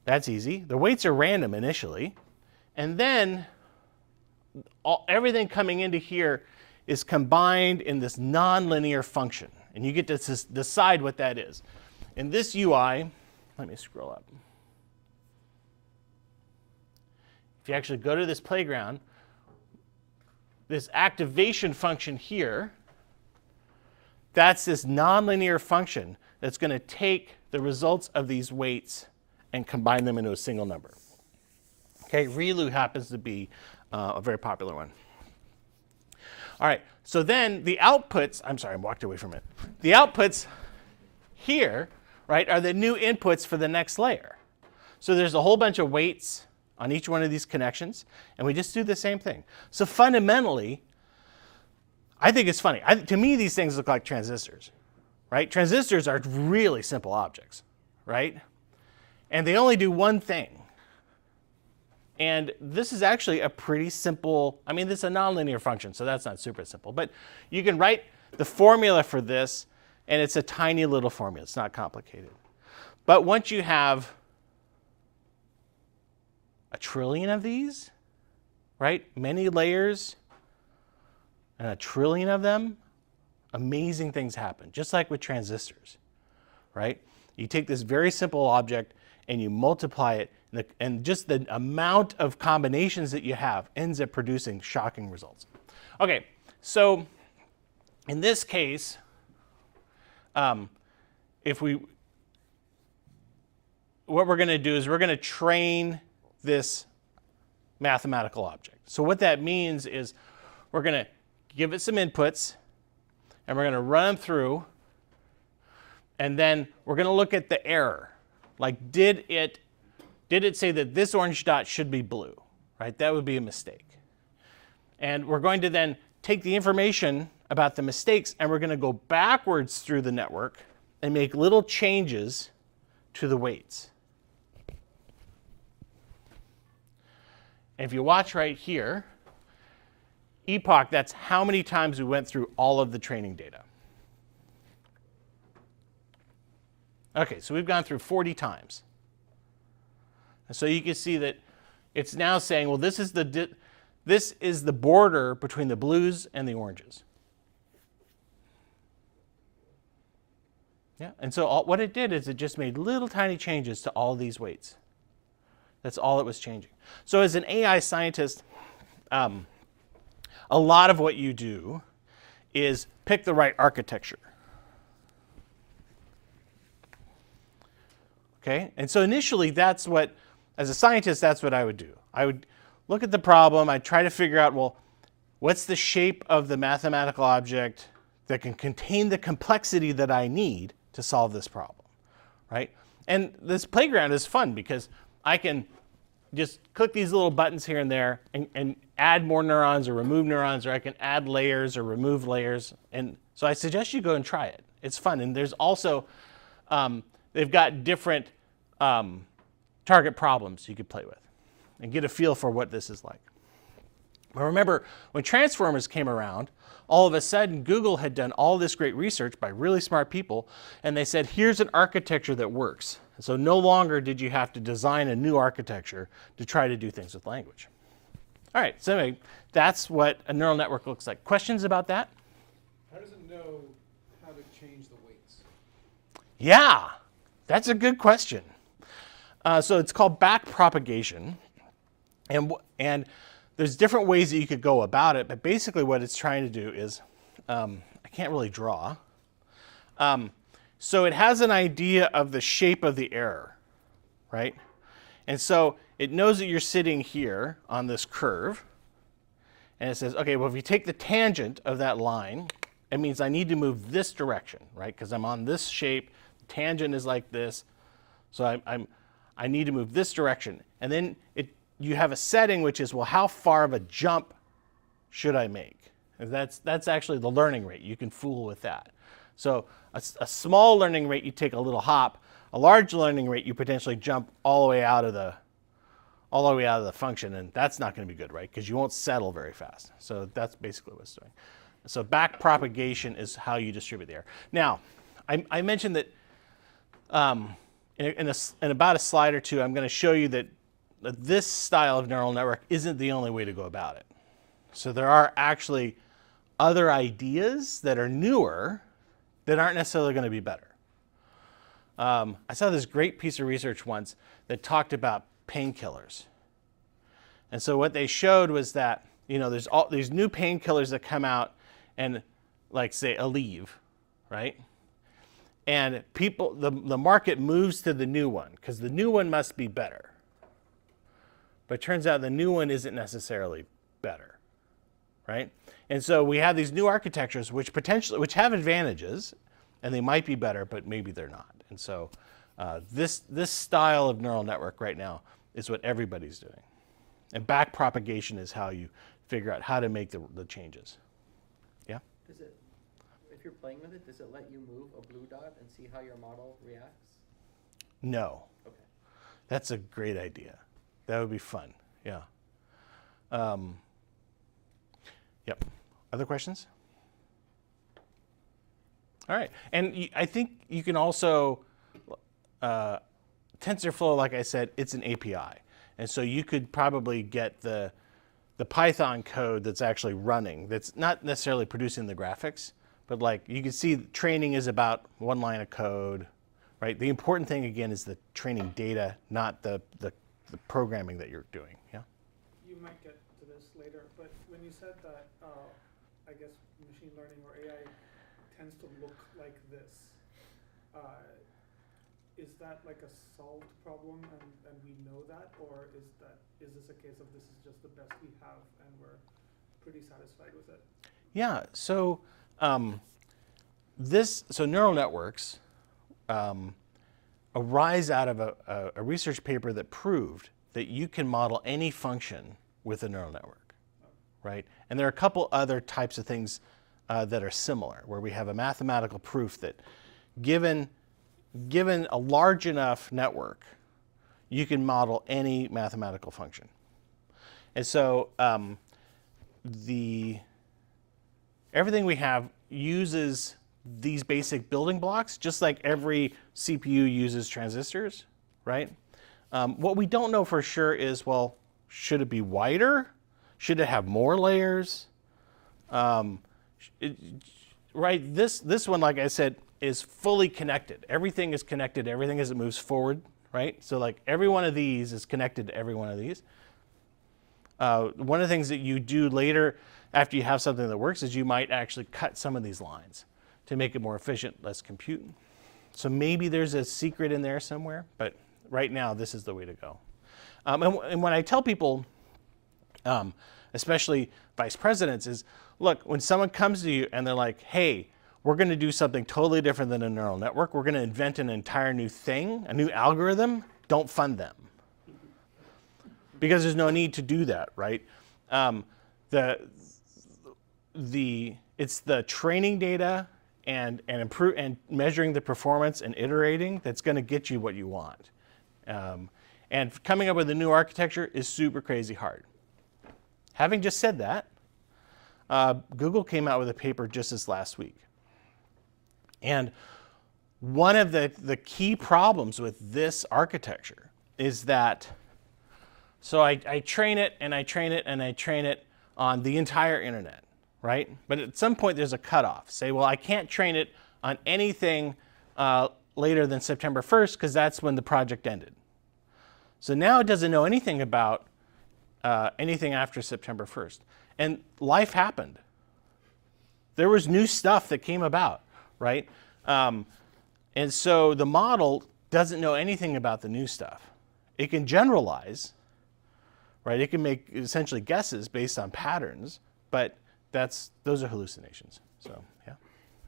That's easy. The weights are random initially. And then everything coming into here is combined in this nonlinear function. And you get to decide what that is. In this UI, let me scroll up. If you actually go to this playground, this activation function here, that's this nonlinear function that's going to take the results of these weights and combine them into a single number. Okay, ReLU happens to be a very popular one. All right, so then the outputs, I'm sorry, I walked away from it. The outputs here, right, are the new inputs for the next layer. So there's a whole bunch of weights on each one of these connections, and we just do the same thing. So fundamentally, I think it's funny. To me, these things look like transistors, right? Transistors are really simple objects, right? And they only do one thing. And this is actually a pretty simple, I mean, this is a nonlinear function, so that's not super simple. But you can write the formula for this, and it's a tiny little formula. It's not complicated. But once you have a trillion of these, right, many layers and a trillion of them, amazing things happen, just like with transistors, right? You take this very simple object and you multiply it, and just the amount of combinations that you have ends up producing shocking results. Okay, so in this case, what we're going to do is we're going to train this mathematical object. So what that means is we're going to give it some inputs, and we're going to run them through, and then we're going to look at the error. Like, did it say that this orange dot should be blue, right? That would be a mistake. And we're going to then take the information about the mistakes, and we're going to go backwards through the network and make little changes to the weights. And if you watch right here, epoch, that's how many times we went through all of the training data. Okay, so we've gone through 40 times. And so you can see that it's now saying, well, this is the border between the blues and the oranges. Yeah, and so what it did is it just made little tiny changes to all these weights. That's all it was changing. So as an AI scientist, a lot of what you do is pick the right architecture. Okay, and so initially that's what, as a scientist, that's what I would do. I would look at the problem, I'd try to figure out, well, what's the shape of the mathematical object that can contain the complexity that I need to solve this problem, right? And this playground is fun because I can just click these little buttons here and there and add more neurons or remove neurons, or I can add layers or remove layers. And so I suggest you go and try it. It's fun. And there's also, they've got different target problems you could play with and get a feel for what this is like. But remember, when transformers came around, all of a sudden Google had done all this great research by really smart people, and they said, here's an architecture that works. And so no longer did you have to design a new architecture to try to do things with language. All right, so anyway, that's what a neural network looks like. Questions about that? How does it know how to change the weights? Yeah, that's a good question. So it's called backpropagation. And there's different ways that you could go about it, but basically what it's trying to do is, I can't really draw. So it has an idea of the shape of the error, right? And so it knows that you're sitting here on this curve, and it says, okay, well, if you take the tangent of that line, it means I need to move this direction, right? Because I'm on this shape, the tangent is like this, so I need to move this direction. And then you have a setting which is, well, how far of a jump should I make? And that's actually the learning rate. You can fool with that. So a small learning rate, you take a little hop. A large learning rate, you potentially jump all the way out of the function, and that's not going to be good, right? Because you won't settle very fast. So that's basically what it's doing. So backpropagation is how you distribute the error. Now, I mentioned that in about a slide or two, I'm going to show you that this style of neural network isn't the only way to go about it. So there are actually other ideas that are newer that aren't necessarily going to be better. I saw this great piece of research once that talked about painkillers. And so what they showed was that, there's all these new painkillers that come out, and like say Aleve, right? And the market moves to the new one because the new one must be better. But it turns out the new one isn't necessarily better, right? And so we have these new architectures which have advantages, and they might be better, but maybe they're not. And so this style of neural network right now is what everybody's doing. And backpropagation is how you figure out how to make the changes. Yeah? If you're playing with it, does it let you move a blue dot and see how your model reacts? No. Okay. That's a great idea. That would be fun. Yeah. Yep. Other questions? All right. And I think you can also, TensorFlow, like I said, it's an API. And so you could probably get the the Python code that's actually running, that's not necessarily producing the graphics, but like you can see training is about one line of code, right? The important thing again is the training data, not the programming that you're doing, yeah? You might get to this later, but when you said that, I guess machine learning or AI tends to look like this, is that like a solved problem and we know that, or is this a case of this is just the best we have and we're pretty satisfied with it? Yeah, so neural networks arise out of a research paper that proved that you can model any function with a neural network, right? And there are a couple other types of things that are similar, where we have a mathematical proof that given a large enough network, you can model any mathematical function. And so everything we have uses these basic building blocks, just like every CPU uses transistors, right? What we don't know for sure is, well, should it be wider? Should it have more layers? Right, this one, like I said, is fully connected. Everything is connected, everything as it moves forward, right? So like every one of these is connected to every one of these. One of the things that you do later after you have something that works is you might actually cut some of these lines to make it more efficient, less compute. So maybe there's a secret in there somewhere, but right now this is the way to go. And when I tell people, especially vice presidents, is look, when someone comes to you and they're like, hey, we're going to do something totally different than a neural network, we're going to invent an entire new thing, a new algorithm, don't fund them. Because there's no need to do that, right? It's the training data and measuring the performance and iterating that's going to get you what you want. And coming up with a new architecture is super crazy hard. Having just said that, Google came out with a paper just this last week. And one of the key problems with this architecture is that, so I train it and I train it and I train it on the entire internet, right? But at some point there's a cutoff. Say, well, I can't train it on anything later than September 1st because that's when the project ended. So now it doesn't know anything about anything after September 1st. And life happened. There was new stuff that came about, right? And so the model doesn't know anything about the new stuff. It can generalize, right? It can make essentially guesses based on patterns, but those are hallucinations. So, yeah.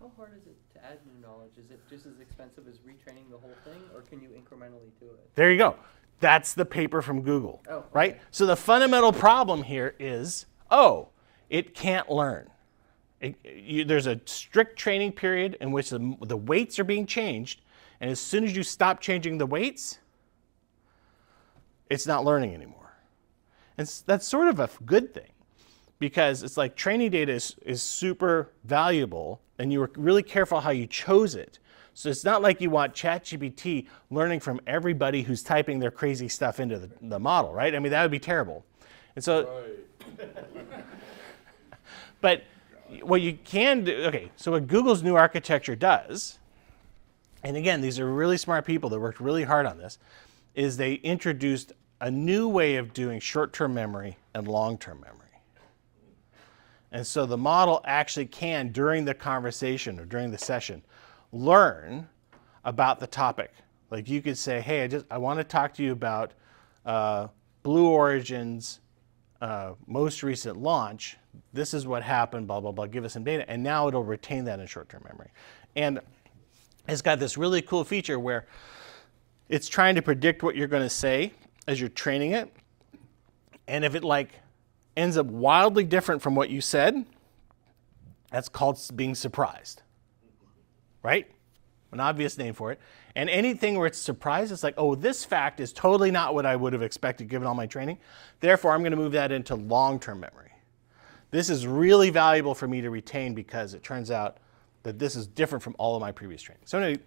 How hard is it to add new knowledge? Is it just as expensive as retraining the whole thing, or can you incrementally do it? There you go. That's the paper from Google, right? Okay. So the fundamental problem here is, it can't learn. There's a strict training period in which the weights are being changed, and as soon as you stop changing the weights, it's not learning anymore. And that's sort of a good thing, because it's like training data is super valuable, and you were really careful how you chose it. So it's not like you want ChatGPT learning from everybody who's typing their crazy stuff into the model, right? I mean, that would be terrible. And so, but what you can do, okay, so what Google's new architecture does, and again, these are really smart people that worked really hard on this, is they introduced a new way of doing short-term memory and long-term memory. And so the model actually can, during the conversation or during the session, learn about the topic. Like you could say, hey, I want to talk to you about Blue Origin's most recent launch. This is what happened, blah, blah, blah, give us some data. And now it'll retain that in short-term memory. And it's got this really cool feature where it's trying to predict what you're going to say as you're training it. And if it ends up wildly different from what you said, that's called being surprised, right? An obvious name for it. And anything where it's surprised, it's like, oh, this fact is totally not what I would have expected given all my training. Therefore, I'm going to move that into long-term memory. This is really valuable for me to retain because it turns out that this is different from all of my previous training. So anyway,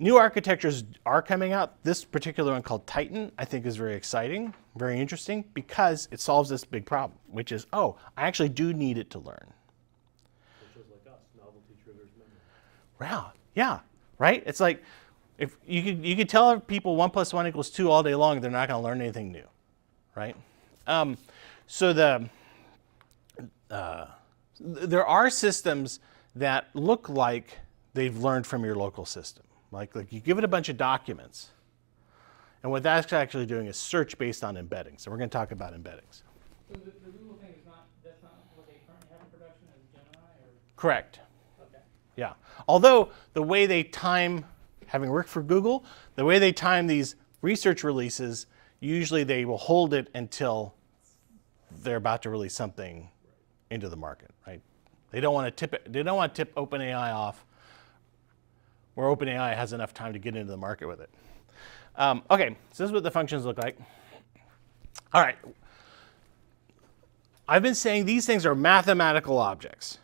New architectures are coming out. This particular one called Titan, I think is very exciting, very interesting, because it solves this big problem, which is, oh, I actually do need it to learn. Which is like us, novelty triggers memory. Wow, yeah, right? It's like, if you could tell people 1 + 1 = 2 all day long, they're not going to learn anything new, right? So there are systems that look like they've learned from your local system. Like you give it a bunch of documents, and what that's actually doing is search based on embeddings. So we're going to talk about embeddings. So the Google thing is that's not what they currently have in production as Gemini, or? Correct. Okay. Yeah. Although the way they time, having worked for Google, the way they time these research releases, usually they will hold it until they're about to release something into the market, right? They don't want to tip it. They don't want to tip OpenAI off where OpenAI has enough time to get into the market with it. Okay, so this is what the functions look like. All right. I've been saying these things are mathematical objects,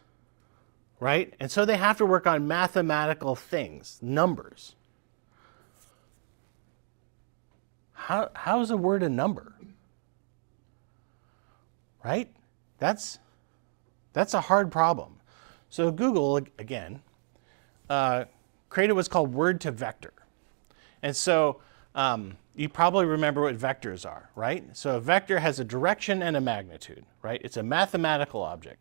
right? And so they have to work on mathematical things, numbers. How is a word a number? Right? That's a hard problem. So Google, again, created what's called word to vector. And so you probably remember what vectors are, right? So a vector has a direction and a magnitude, right? It's a mathematical object.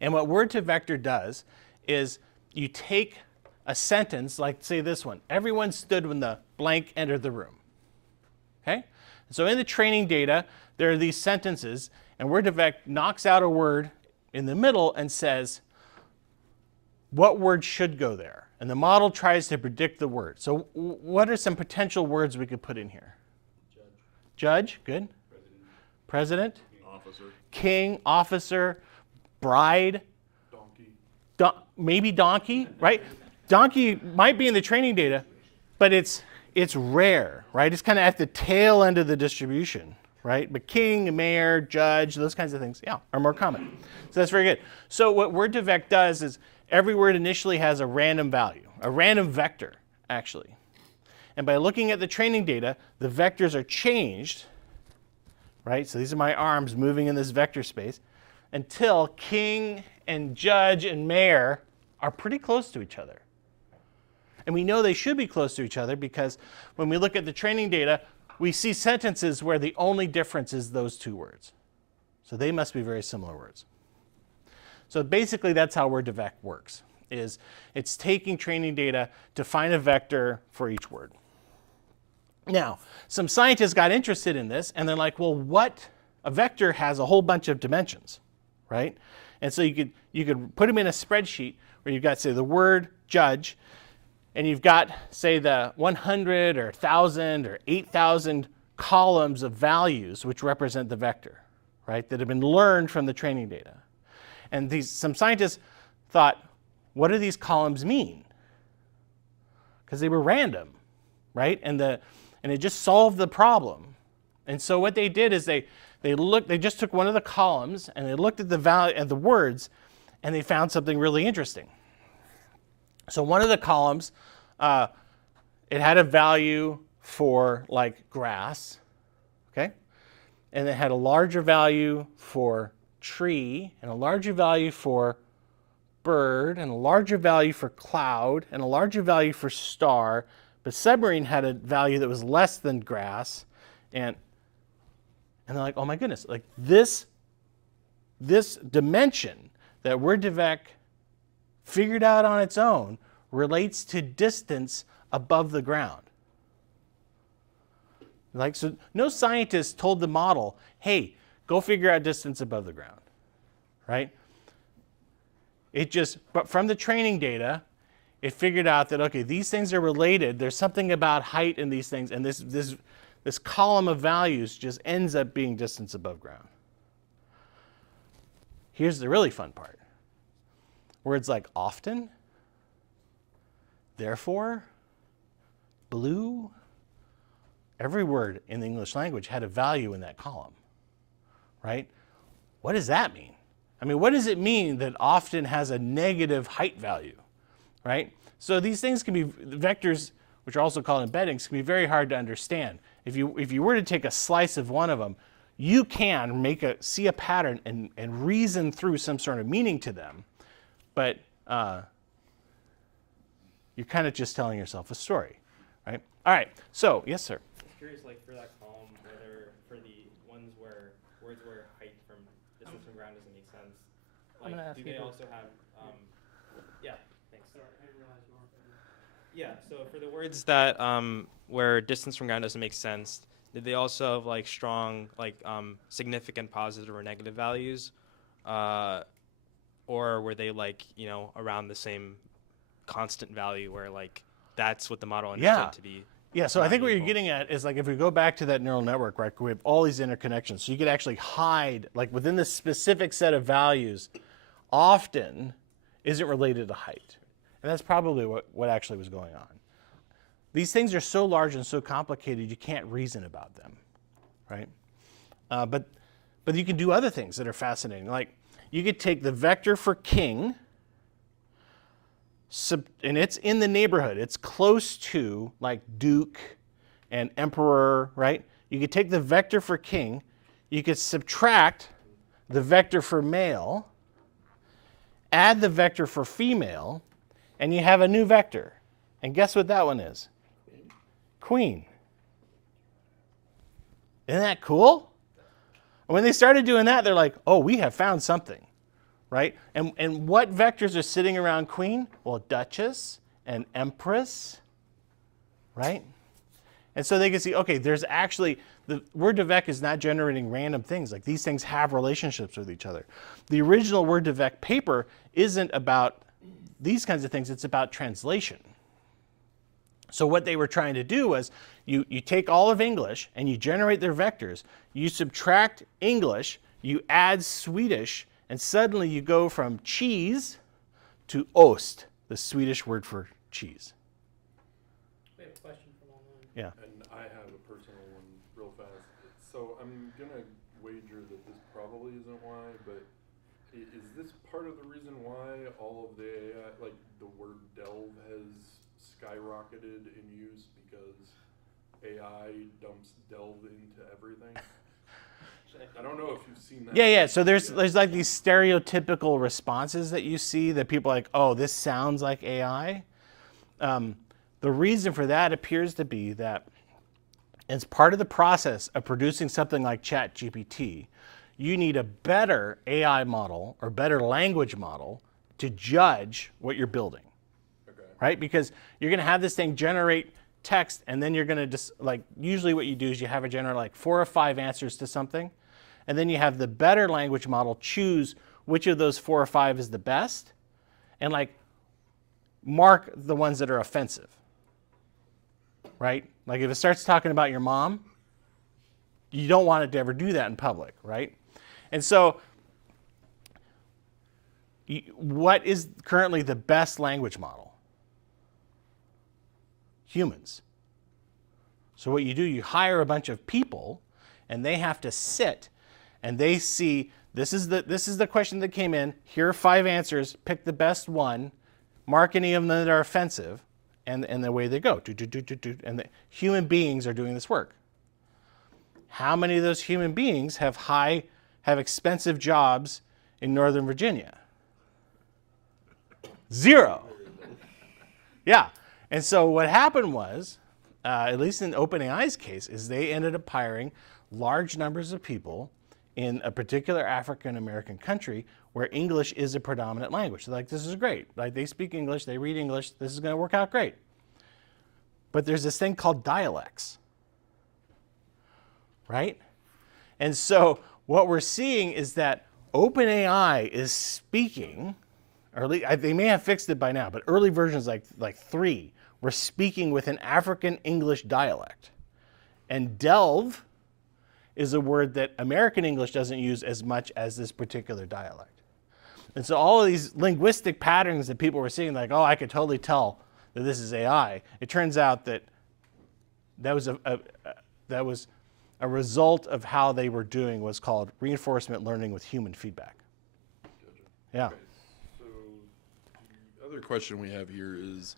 And what word to vector does is you take a sentence, like say this one, everyone stood when the blank entered the room. Okay? So in the training data, there are these sentences, and word to vector knocks out a word in the middle and says, what word should go there? And the model tries to predict the word. So what are some potential words we could put in here? Judge, good. President. Officer. King, officer, bride. Donkey. Maybe donkey, right? Donkey might be in the training data, but it's rare, right? It's kind of at the tail end of the distribution, right? But king, mayor, judge, those kinds of things, yeah, are more common. So that's very good. So what word to vec does is every word initially has a random value, a random vector, actually. And by looking at the training data, the vectors are changed, right? So these are my arms moving in this vector space until king and judge and mayor are pretty close to each other. And we know they should be close to each other because when we look at the training data, we see sentences where the only difference is those two words. So they must be very similar words. So basically that's how word to vec works, is it's taking training data to find a vector for each word. Now, some scientists got interested in this and they're like, well, a vector has a whole bunch of dimensions, right? And so you could put them in a spreadsheet where you've got, say, the word judge, and you've got, say, the 100 or 1,000 or 8,000 columns of values which represent the vector, right, that have been learned from the training data. And some scientists thought, what do these columns mean? Because they were random, right? And it just solved the problem. And so what they did is they just took one of the columns and they looked at the value of the words, and they found something really interesting. So one of the columns, it had a value for like grass, okay? And it had a larger value for tree, and a larger value for bird, and a larger value for cloud, and a larger value for star, but submarine had a value that was less than grass, and they're like, oh my goodness, like this dimension that word to vec figured out on its own relates to distance above the ground. Like, so no scientist told the model, hey, go figure out distance above the ground, right? But from the training data, it figured out that, okay, these things are related. There's something about height in these things, and this column of values just ends up being distance above ground. Here's the really fun part. Words like often, therefore, blue, every word in the English language had a value in that column, right? What does that mean? I mean, what does it mean that often has a negative height value, right? So these things can be, vectors, which are also called embeddings, can be very hard to understand. If you were to take a slice of one of them, you can see a pattern and reason through some sort of meaning to them, but you're kind of just telling yourself a story, right? All right, so, yes, sir? I was curious, like, for that column, whether for the ones where words where height from distance from ground doesn't make sense, I'm gonna like, ask do they you also have, yeah, thanks. Sorry, I didn't realize you weren't there. Yeah, so for the words that, where distance from ground doesn't make sense, did they also have, like, strong, like, significant positive or negative values? Or were they, like, you know, around the same constant value where, like, that's what the model understood to be? Yeah, so I think what you're getting at is, like, if we go back to that neural network, right, we have all these interconnections. So you could actually hide, like, within this specific set of values, often isn't related to height. And that's probably what actually was going on. These things are so large and so complicated, you can't reason about them, right? But you can do other things that are fascinating. Like, you could take the vector for king, and it's in the neighborhood. It's close to, like, duke and emperor, right? You could take the vector for king. You could subtract the vector for male, add the vector for female, and you have a new vector. And guess what that one is? Queen. Isn't that cool? And when they started doing that, they're like, oh, we have found something, right? And what vectors are sitting around queen? Well, duchess and empress, right? And so they can see, okay, there's actually, the Word2Vec is not generating random things. Like, these things have relationships with each other. The original Word2Vec paper isn't about these kinds of things. It's about translation. So what they were trying to do was you take all of English and you generate their vectors. You subtract English, you add Swedish, and suddenly you go from cheese to ost, the Swedish word for cheese. We have a question from online. Yeah. And I have a personal one real fast. So I'm going to wager that this probably isn't why, but is this part of the reason why all of the AI, like the word delve has skyrocketed in use because AI dumps delve into everything? I don't know if you've seen that. Yeah. So there's like these stereotypical responses that you see that people are like, oh, this sounds like AI. The reason for that appears to be that as part of the process of producing something like ChatGPT, you need a better AI model or better language model to judge what you're building. Right? Because you're going to have this thing generate text, and then you're going to just, like, usually what you do is you have it generate like 4 or 5 answers to something, and then you have the better language model choose which of those 4 or 5 is the best, and, like, mark the ones that are offensive. Right? Like, if it starts talking about your mom, you don't want it to ever do that in public, right? And so what is currently the best language model? Humans. So what you do, you hire a bunch of people, and they have to sit, and they see, this is the question that came in, here are 5 answers, pick the best one, mark any of them that are offensive, and the way they go. And the human beings are doing this work. How many of those human beings have expensive jobs in Northern Virginia? 0. Yeah. And so what happened was, at least in OpenAI's case, is they ended up hiring large numbers of people in a particular African American country where English is a predominant language. They're like, this is great. Like, they speak English, they read English, this is going to work out great. But there's this thing called dialects, right? And so what we're seeing is that OpenAI is speaking, or at least, they may have fixed it by now, but early versions like 3 were speaking with an African English dialect. And delve is a word that American English doesn't use as much as this particular dialect. And so all of these linguistic patterns that people were seeing, like, oh, I could totally tell that this is AI, it turns out that was a result of how they were doing what's called reinforcement learning with human feedback. Gotcha. Yeah. Okay. So the other question we have here is,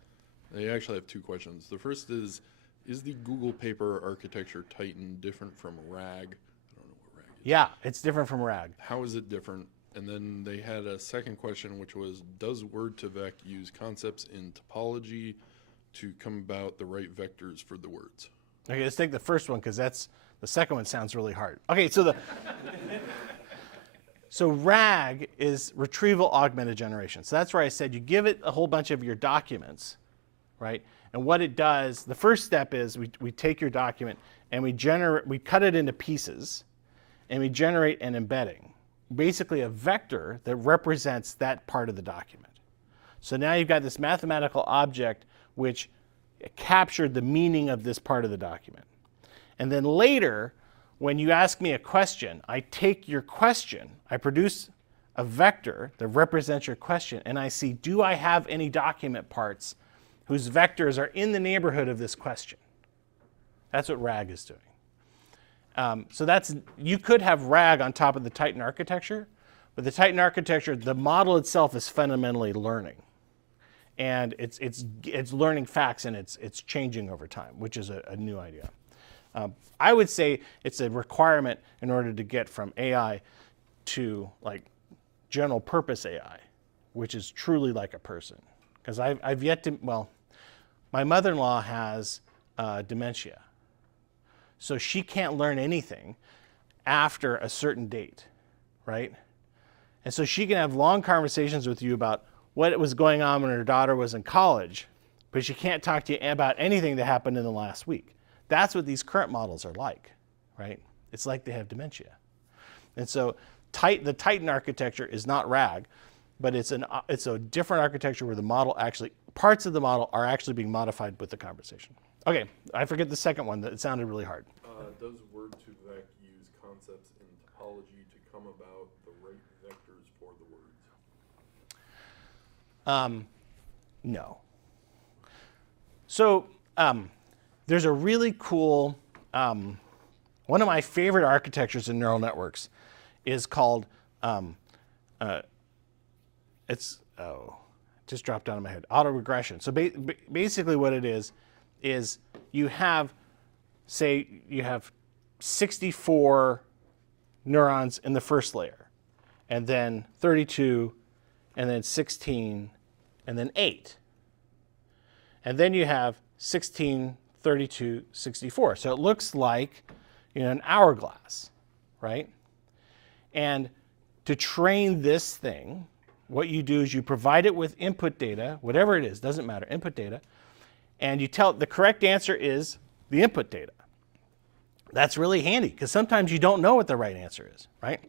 I actually have two questions. The first is the Google paper architecture Titan different from RAG? I don't know what RAG is. Yeah, it's different from RAG. How is it different? And then they had a second question, which was, does Word2Vec use concepts in topology to come about the right vectors for the words? Okay, let's take the first one because the second one sounds really hard. Okay, so RAG is retrieval augmented generation. So that's where I said you give it a whole bunch of your documents, right? And what it does, the first step is we take your document and we cut it into pieces and we generate an embedding, basically a vector that represents that part of the document. So now you've got this mathematical object which captured the meaning of this part of the document. And then later, when you ask me a question, I take your question, I produce a vector that represents your question, and I see, do I have any document parts whose vectors are in the neighborhood of this question? That's what RAG is doing. So you could have RAG on top of the Titan architecture, but the Titan architecture, the model itself is fundamentally learning. And it's learning facts and it's changing over time, which is a new idea. I would say it's a requirement in order to get from AI to like general purpose AI, which is truly like a person. Because I've yet to, well, my mother-in-law has dementia. So she can't learn anything after a certain date, right? And so she can have long conversations with you about what was going on when her daughter was in college, but she can't talk to you about anything that happened in the last week. That's what these current models are like, right? It's like they have dementia. And so the Titan architecture is not RAG, but it's a different architecture where the model actually, parts of the model are actually being modified with the conversation. Okay, I forget the second one. It sounded really hard. Does Word2Vec use concepts in topology to come about the right vectors for the words? No. So there's a really cool, one of my favorite architectures in neural networks is called, just dropped out of my head, autoregression. So basically what it is you have, say, you have 64 neurons in the first layer, and then 32, and then 16, and then 8. And then you have 16, 32, 64. So it looks like an hourglass, right? And to train this thing, what you do is you provide it with input data, whatever it is, doesn't matter, input data, and you tell it the correct answer is the input data. That's really handy because sometimes you don't know what the right answer is, right?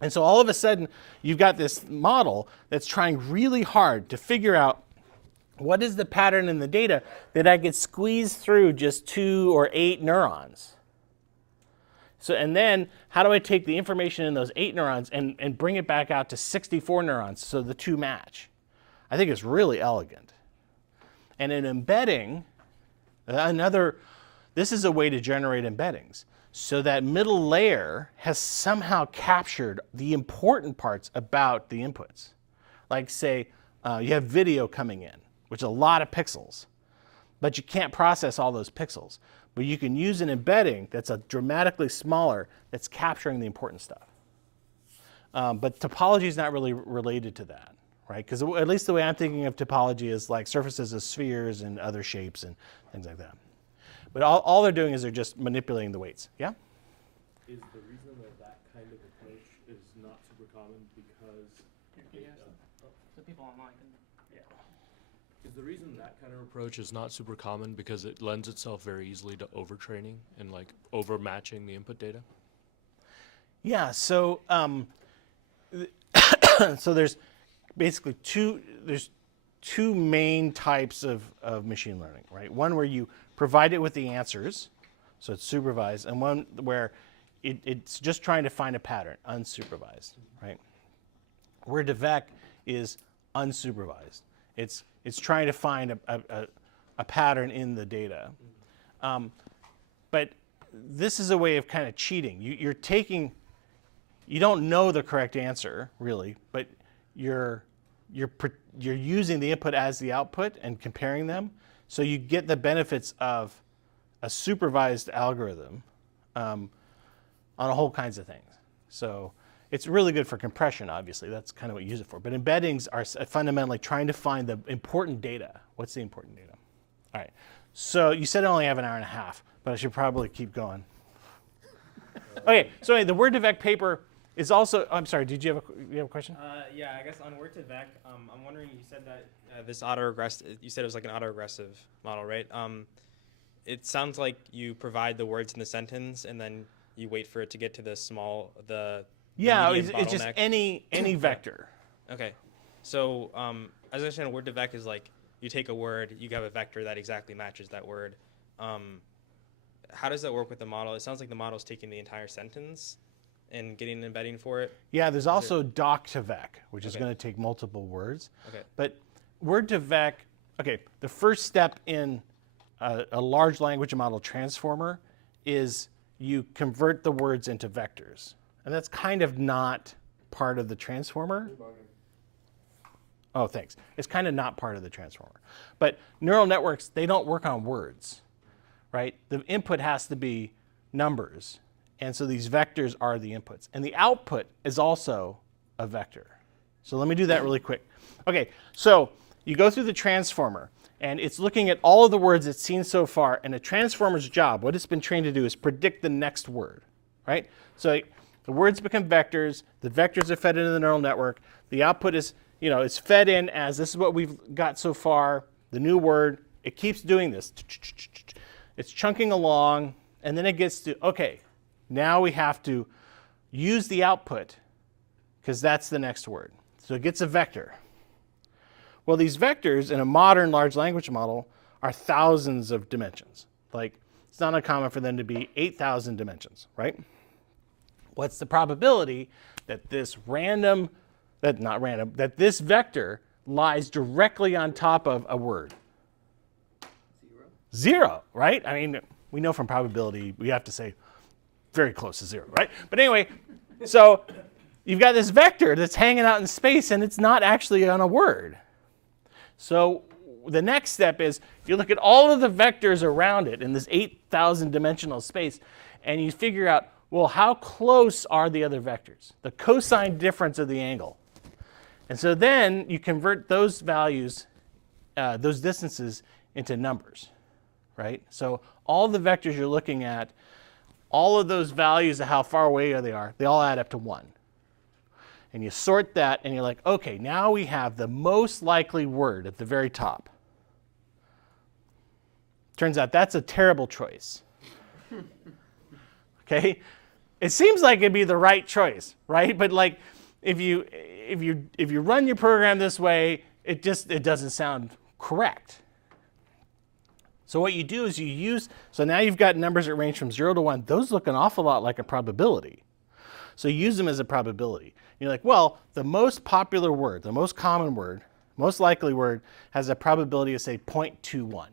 And so all of a sudden, you've got this model that's trying really hard to figure out what is the pattern in the data that I could squeeze through just 2 or 8 neurons. So, and then how do I take the information in those 8 neurons and bring it back out to 64 neurons so the two match? I think it's really elegant. And in embedding, this is a way to generate embeddings. So that middle layer has somehow captured the important parts about the inputs. Like say, you have video coming in, which is a lot of pixels, but you can't process all those pixels. But you can use an embedding that's dramatically smaller that's capturing the important stuff. But topology is not really related to that, right? Because at least the way I'm thinking of topology is like surfaces as spheres and other shapes and things like that. But all they're doing is they're just manipulating the weights. Yeah? Is the reason that kind of approach is not super common because the people online can, is the reason that kind of approach is not super common because it lends itself very easily to overtraining and like overmatching the input data? Yeah, so so there's basically two main types of machine learning, right? One where you provide it with the answers, so it's supervised, and one where it's just trying to find a pattern, unsupervised, right? Word2Vec is unsupervised. It's trying to find a pattern in the data. But this is a way of kind of cheating. You don't know the correct answer, really, but you're you're using the input as the output and comparing them, so you get the benefits of a supervised algorithm on a whole kinds of things. So it's really good for compression, obviously. That's kind of what you use it for. But embeddings are fundamentally trying to find the important data. What's the important data? All right. So you said I only have an hour and a half, but I should probably keep going. Okay. So anyway, the Word2Vec paper is also. I'm sorry. Did you have a question? Yeah, I guess on Word2Vec, I'm wondering. You said that this autoregressive. You said it was like an autoregressive model, right? It sounds like you provide the words in the sentence and then you wait for it to get to the Yeah, median it's just any vector. Okay. So as I understand, Word2Vec is like you take a word, you have a vector that exactly matches that word. How does that work with the model? It sounds like the model is taking the entire sentence and getting an embedding for it. Yeah, there's also doc2vec, which is going to take multiple words. Okay. But Word2Vec, okay, the first step in a large language model transformer is you convert the words into vectors. And that's kind of not part of the transformer. Oh, thanks. It's kind of not part of the transformer. But neural networks, they don't work on words, right? The input has to be numbers. And so these vectors are the inputs. And the output is also a vector. So let me do that really quick. Okay, so you go through the transformer, and it's looking at all of the words it's seen so far. And a transformer's job, what it's been trained to do, is predict the next word, right? So the words become vectors. The vectors are fed into the neural network. The output is, it's fed in as this is what we've got so far, the new word. It keeps doing this. It's chunking along, and then it gets to, okay, now we have to use the output because that's the next word. So it gets a vector. Well, these vectors in a modern large language model are thousands of dimensions. Like, it's not uncommon for them to be 8,000 dimensions, right? What's the probability that this that this vector lies directly on top of a word? Zero, right? I mean, we know from probability, we have to say very close to zero, right? But anyway, so you've got this vector that's hanging out in space, and it's not actually on a word. So the next step is you look at all of the vectors around it in this 8,000 dimensional space, and you figure out, well, how close are the other vectors? The cosine difference of the angle. And so then you convert those values, those distances, into numbers, right? So all the vectors you're looking at, all of those values of how far away they are, they all add up to 1. And you sort that, and you're like, okay, now we have the most likely word at the very top. Turns out that's a terrible choice. Okay? It seems like it'd be the right choice, right? But like, if you run your program this way, it doesn't sound correct. So what you do is so now you've got numbers that range from 0 to 1. Those look an awful lot like a probability. So you use them as a probability. You're like, well, the most popular word, the most common word, most likely word has a probability of, say, 0.21.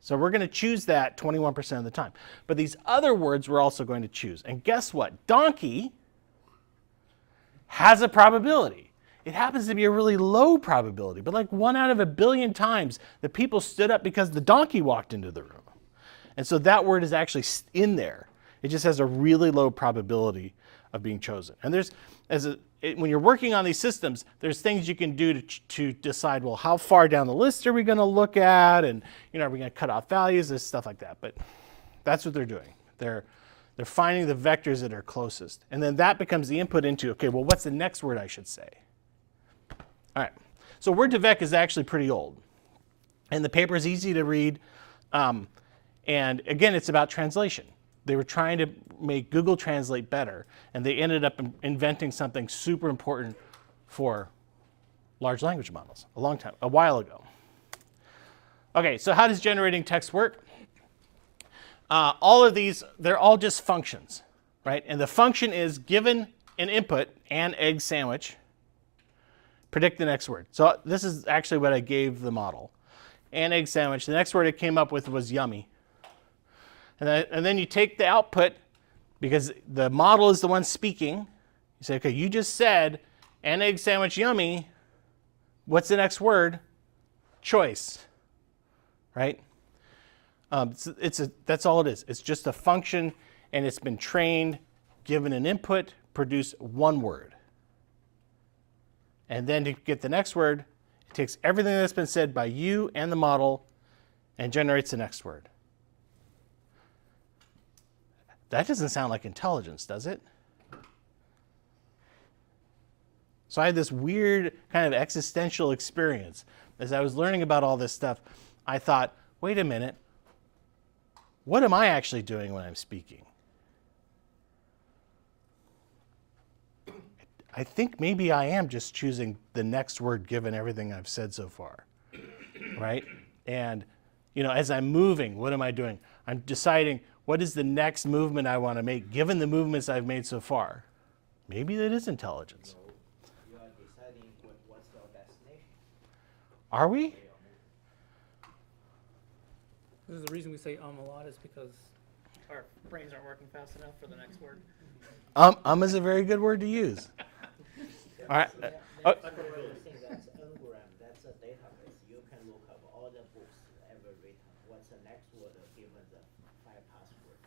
So we're going to choose that 21% of the time. But these other words we're also going to choose. And guess what? Donkey has a probability. It happens to be a really low probability, but like 1 out of a billion times the people stood up because the donkey walked into the room. And so that word is actually in there. It just has a really low probability of being chosen. And when you're working on these systems, there's things you can do to decide, well, how far down the list are we going to look at? And are we going to cut off values and stuff like that? But that's what they're doing. They're finding the vectors that are closest. And then that becomes the input into, okay, well, what's the next word I should say? All right. So Word2Vec is actually pretty old. And the paper is easy to read. And again, it's about translation. They were trying to make Google Translate better, and they ended up inventing something super important for large language models a while ago. Okay, so how does generating text work? All of these, they're all just functions, right? And the function is given an input, an egg sandwich, predict the next word. So this is actually what I gave the model. An egg sandwich. The next word it came up with was yummy. And then you take the output, because the model is the one speaking. You say, okay, you just said an egg sandwich yummy. what's the next word? Choice, right? That's all it is. It's just a function, and it's been trained, given an input, produce one word. And then to get the next word, it takes everything that's been said by you and the model and generates the next word. That doesn't sound like intelligence, does it? So I had this weird kind of existential experience. As I was learning about all this stuff, I thought, wait a minute, what am I actually doing when I'm speaking? I think maybe I am just choosing the next word given everything I've said so far, right? And, as I'm moving, what am I doing? I'm deciding what is the next movement I want to make given the movements I've made so far. Maybe that is intelligence. You are deciding what's your destination. Are we? This is the reason we say a lot is because our brains aren't working fast enough for the next word. Is a very good word to use. All right. That's Ngram. That's a database. You can look up all the books ever written. What's the next word given the 5 passwords?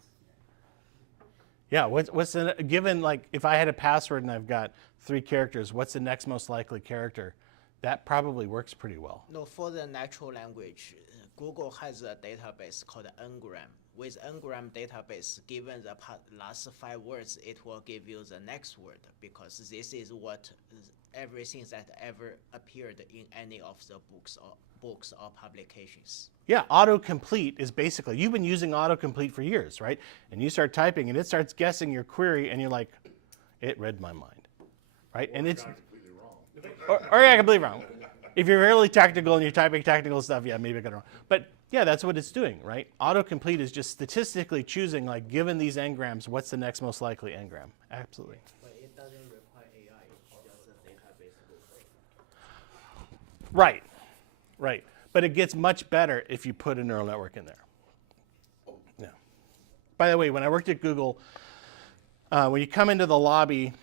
Yeah. What's the given, like if I had a password and I've got 3 characters, what's the next most likely character? That probably works pretty well. No, for the natural language, Google has a database called Ngram. With Ngram database, given the last 5 words, it will give you the next word because this is what everything that ever appeared in any of the books or publications. Yeah, autocomplete is basically, you've been using autocomplete for years, right? And you start typing and it starts guessing your query and you're like, it read my mind, right? And it's completely wrong. or yeah, completely wrong. If you're really technical and you're typing technical stuff, yeah, maybe I got it wrong. But yeah, that's what it's doing, right? Autocomplete is just statistically choosing, like, given these n-grams, what's the next most likely n-gram? Absolutely. But it doesn't require AI, it's just a database local. Right, right. But it gets much better if you put a neural network in there. Yeah. By the way, when I worked at Google, when you come into the lobby,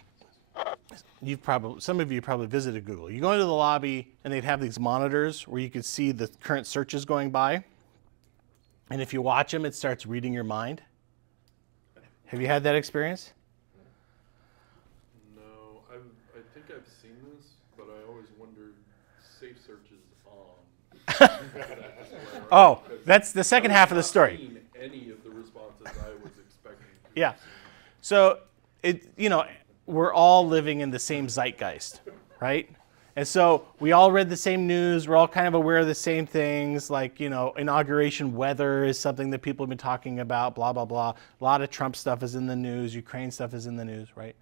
some of you probably visited Google. You go into the lobby and they'd have these monitors where you could see the current searches going by. And if you watch them, it starts reading your mind. Have you had that experience? No, I think I've seen this, but I always wondered, safe search is on. Oh, that's the second half of the story. Seen any of the responses I was expecting to Yeah. So we're all living in the same zeitgeist, right? And so we all read the same news. We're all kind of aware of the same things, like, inauguration weather is something that people have been talking about, blah, blah, blah. A lot of Trump stuff is in the news. Ukraine stuff is in the news, right?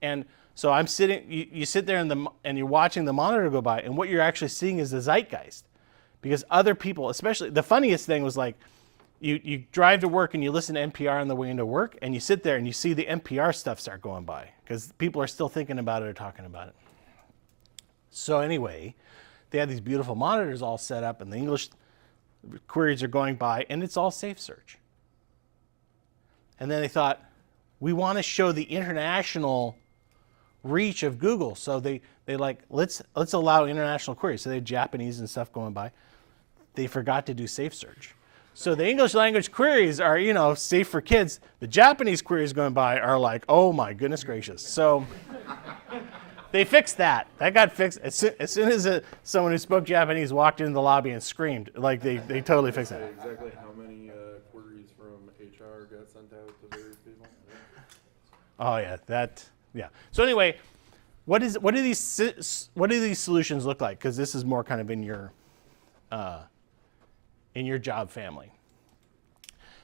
And so I'm sitting, you sit there and you're watching the monitor go by, and what you're actually seeing is the zeitgeist. Because other people, especially, the funniest thing was like, you drive to work and you listen to NPR on the way into work, and you sit there and you see the NPR stuff start going by because people are still thinking about it or talking about it. So anyway, they had these beautiful monitors all set up, and the English queries are going by, and it's all safe search. And then they thought, we want to show the international reach of Google, so they like let's allow international queries. So they had Japanese and stuff going by. They forgot to do safe search. So the English language queries are, safe for kids. The Japanese queries going by are like, oh my goodness gracious. So they fixed that. That got fixed as soon as someone who spoke Japanese walked into the lobby and screamed. Like they totally fixed that. Exactly how many queries from HR got sent out to various people? Oh yeah. So anyway, what do these solutions look like? Because this is more kind of in your job family.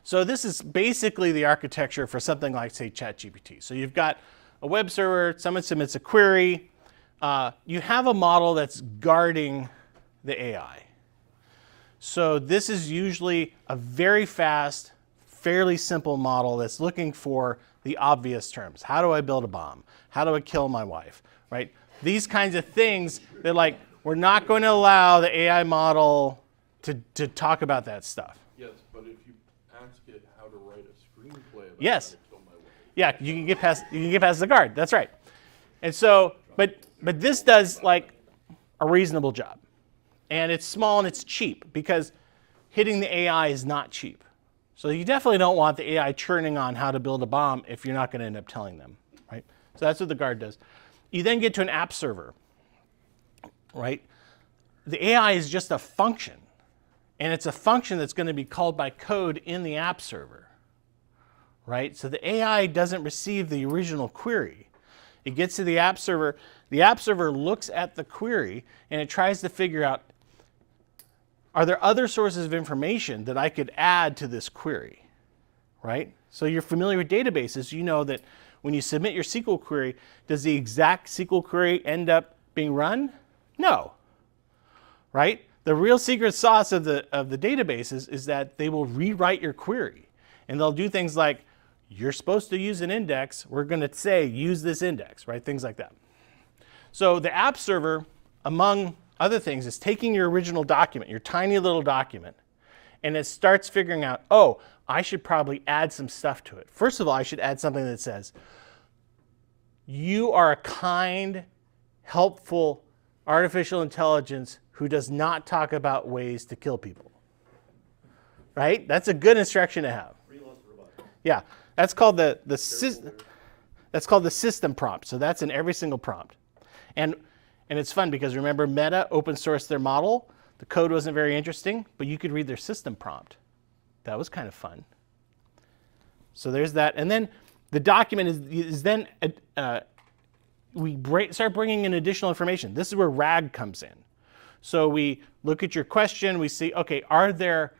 So this is basically the architecture for something like, say, ChatGPT. So you've got a web server, someone submits a query, you have a model that's guarding the AI. So this is usually a very fast, fairly simple model that's looking for the obvious terms. How do I build a bomb? How do I kill my wife? Right? These kinds of things, they're like, we're not going to allow the AI model to talk about that stuff. Yes, but if you ask it how to write a screenplay about Yes. how to kill my wife. Yeah, you can get past the guard. That's right. And so, but this does like a reasonable job. And it's small and it's cheap because hitting the AI is not cheap. So you definitely don't want the AI churning on how to build a bomb if you're not going to end up telling them, right? So that's what the guard does. You then get to an app server, right? The AI is just a function, and it's a function that's going to be called by code in the app server, right? So the AI doesn't receive the original query. It gets to the app server looks at the query, and it tries to figure out, are there other sources of information that I could add to this query, right? So you're familiar with databases. You know that when you submit your SQL query, does the exact SQL query end up being run? No, right? The real secret sauce of the databases is that they will rewrite your query. And they'll do things like, you're supposed to use an index. We're going to say, use this index, right? Things like that. So the app server, among other things, is taking your original document, your tiny little document, and it starts figuring out, oh, I should probably add some stuff to it. First of all, I should add something that says, you are a kind, helpful artificial intelligence who does not talk about ways to kill people. Right? That's a good instruction to have. Yeah, that's called the system prompt. So that's in every single prompt. And it's fun because remember Meta open sourced their model. The code wasn't very interesting, but you could read their system prompt. That was kind of fun. So there's that. And then the document is then, we start bringing in additional information. This is where RAG comes in. So we look at your question. We see, okay, are there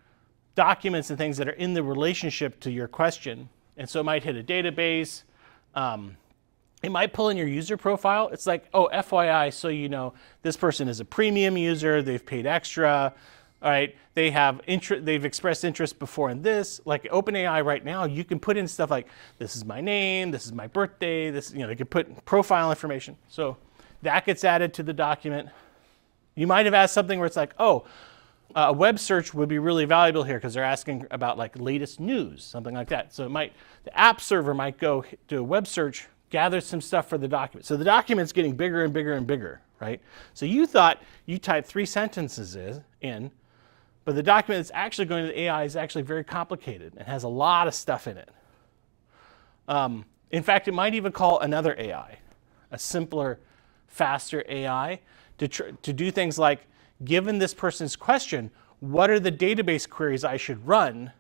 documents and things that are in the relationship to your question? And so it might hit a database. It might pull in your user profile. It's like, oh, FYI, so you know, this person is a premium user. They've paid extra. All right, they've expressed interest before in this. Like OpenAI right now, you can put in stuff like, this is my name, this is my birthday, this, you know, they can put profile information. So that gets added to the document. You might have asked something where it's like, oh, a web search would be really valuable here because they're asking about like latest news, something like that. So the app server might go do a web search, gather some stuff for the document. So the document's getting bigger and bigger and bigger, right? So you thought you typed 3 sentences in, but the document that's actually going to the AI is actually very complicated and has a lot of stuff in it. In fact, it might even call another AI, a simpler, faster AI, to do things like, given this person's question, what are the database queries I should run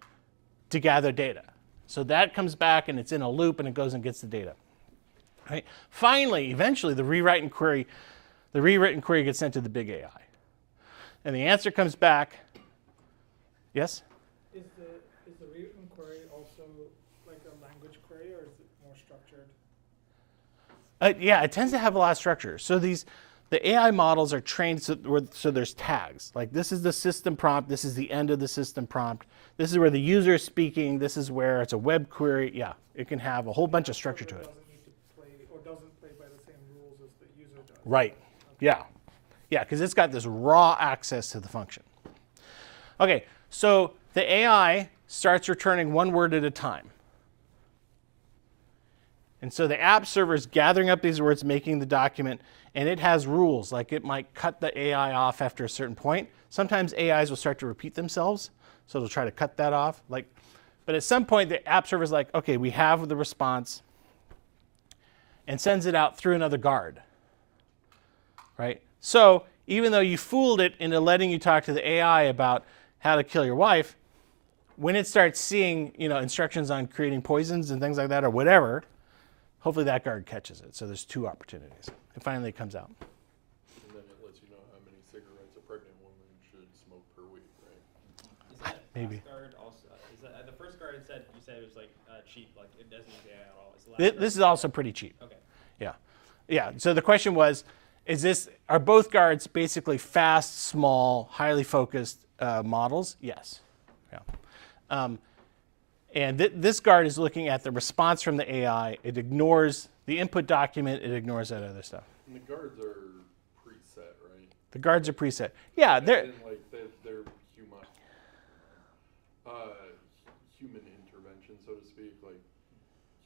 to gather data? So that comes back and it's in a loop and it goes and gets the data. Right? Finally, eventually, the rewritten query gets sent to the big AI. And the answer comes back. Yes? Is the rewritten query also like a language query, or is it more structured? Yeah, it tends to have a lot of structure. So the AI models are trained so there's tags. Like this is the system prompt, this is the end of the system prompt, this is where the user is speaking, this is where it's a web query. Yeah, it can have a whole bunch of structure to it. Doesn't play by the same rules as the user does. Right. Yeah. Yeah, because it's got this raw access to the function. Okay, so the AI starts returning one word at a time. And so the app server is gathering up these words, making the document, and it has rules. Like it might cut the AI off after a certain point. Sometimes AIs will start to repeat themselves, so it'll try to cut that off. But at some point, the app server is like, okay, we have the response, and sends it out through another guard, right? So even though you fooled it into letting you talk to the AI about how to kill your wife, when it starts seeing, you know, instructions on creating poisons and things like that or whatever, hopefully that guard catches it. So there's 2 opportunities. And finally it comes out. And then it lets you know how many cigarettes a pregnant woman should smoke per week, right? Is that Maybe. last guard also? Is that the first guard you said it was like cheap, like it doesn't use AI at all? Is the last This is also pretty cheap. Okay. Yeah. Yeah. So the question was, are both guards basically fast, small, highly focused models? Yes. Yeah. And this guard is looking at the response from the AI. It ignores the input document. It ignores that other stuff. And the guards are preset, right? The guards are preset. Yeah, they're human intervention, so to speak, like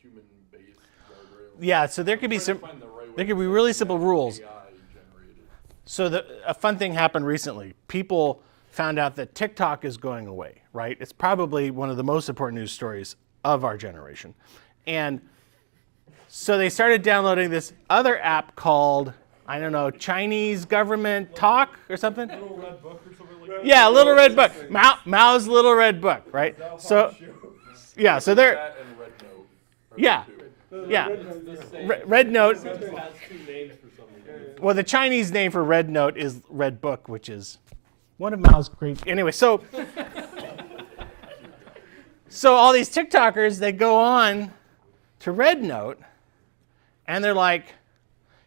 human-based guardrails. Yeah, so there could be some. There could be really simple rules. So a fun thing happened recently. People found out that TikTok is going away, right? It's probably one of the most important news stories of our generation. And so they started downloading this other app called, I don't know, Chinese Government Talk or something? Little red book or something like that? Yeah, Little Red Book. Mao's Little Red Book, right? So, yeah, so they're, That and Red Note. yeah, yeah. Red Note. It has two names for some reason. Well, the Chinese name for Red Note is Red Book, which is one of Mao's great. Anyway, so all these TikTokers, they go on to Red Note, and they're like,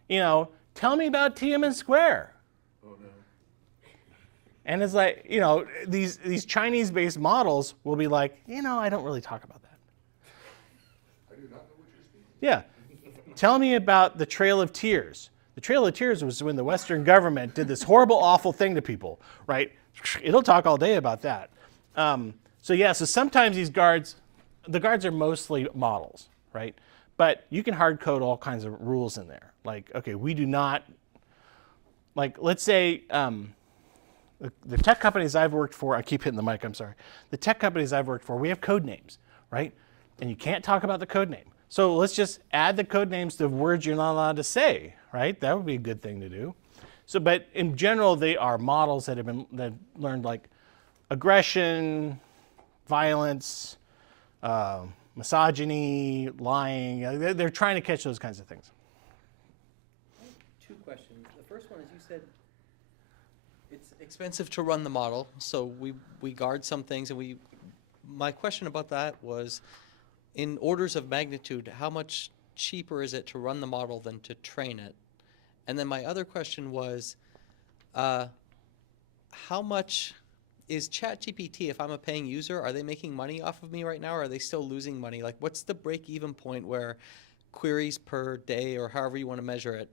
tell me about Tiananmen Square. Oh no. And it's like, these Chinese-based models will be like, I don't really talk about that. I do not know what you're speaking. Yeah. Tell me about the Trail of Tears. The Trail of Tears was when the Western government did this horrible, awful thing to people, right? It'll talk all day about that. So sometimes the guards are mostly models, right? But you can hard code all kinds of rules in there. Like, okay, we do not, like, let's say the tech companies I've worked for, I keep hitting the mic, I'm sorry. The tech companies I've worked for, we have code names, right? And you can't talk about the code name. So let's just add the code names to words you're not allowed to say, right? That would be a good thing to do. So, but in general, they are models that have learned like aggression, violence, misogyny, lying. They're trying to catch those kinds of things. Two questions. The first one is you said it's expensive to run the model, so we guard some things, and my question about that was, in orders of magnitude, how much cheaper is it to run the model than to train it? And then my other question was, how much is ChatGPT, if I'm a paying user, are they making money off of me right now, or are they still losing money? Like, what's the break-even point where queries per day, or however you want to measure it,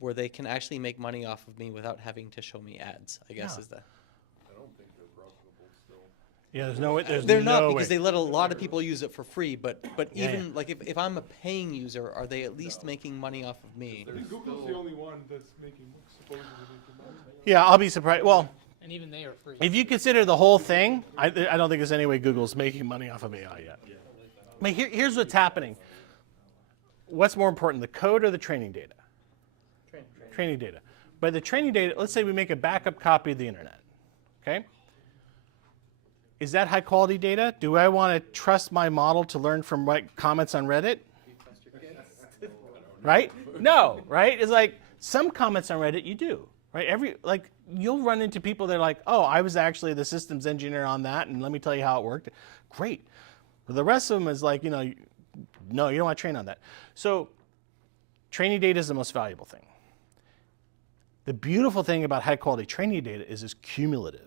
where they can actually make money off of me without having to show me ads, I guess is the... I don't think they're profitable still. Yeah, there's no way. They're not, no because way. they let a lot of people use it for free, but even like if I'm a paying user, are they at least making money off of me? I think Google's the only one that's supposedly making money. Yeah, I'll be surprised. Well, And even they are free. if you consider the whole thing, I don't think there's any way Google's making money off of AI yet. But here's what's happening. What's more important, the code or the training data? Training data. By the training data, let's say we make a backup copy of the internet, okay? Is that high quality data? Do I want to trust my model to learn from comments on Reddit? Right? No, right? It's like some comments on Reddit you do, right? You'll run into people that are like, oh, I was actually the systems engineer on that, and let me tell you how it worked. Great. But the rest of them is like, no, you don't want to train on that. So training data is the most valuable thing. The beautiful thing about high quality training data is it's cumulative.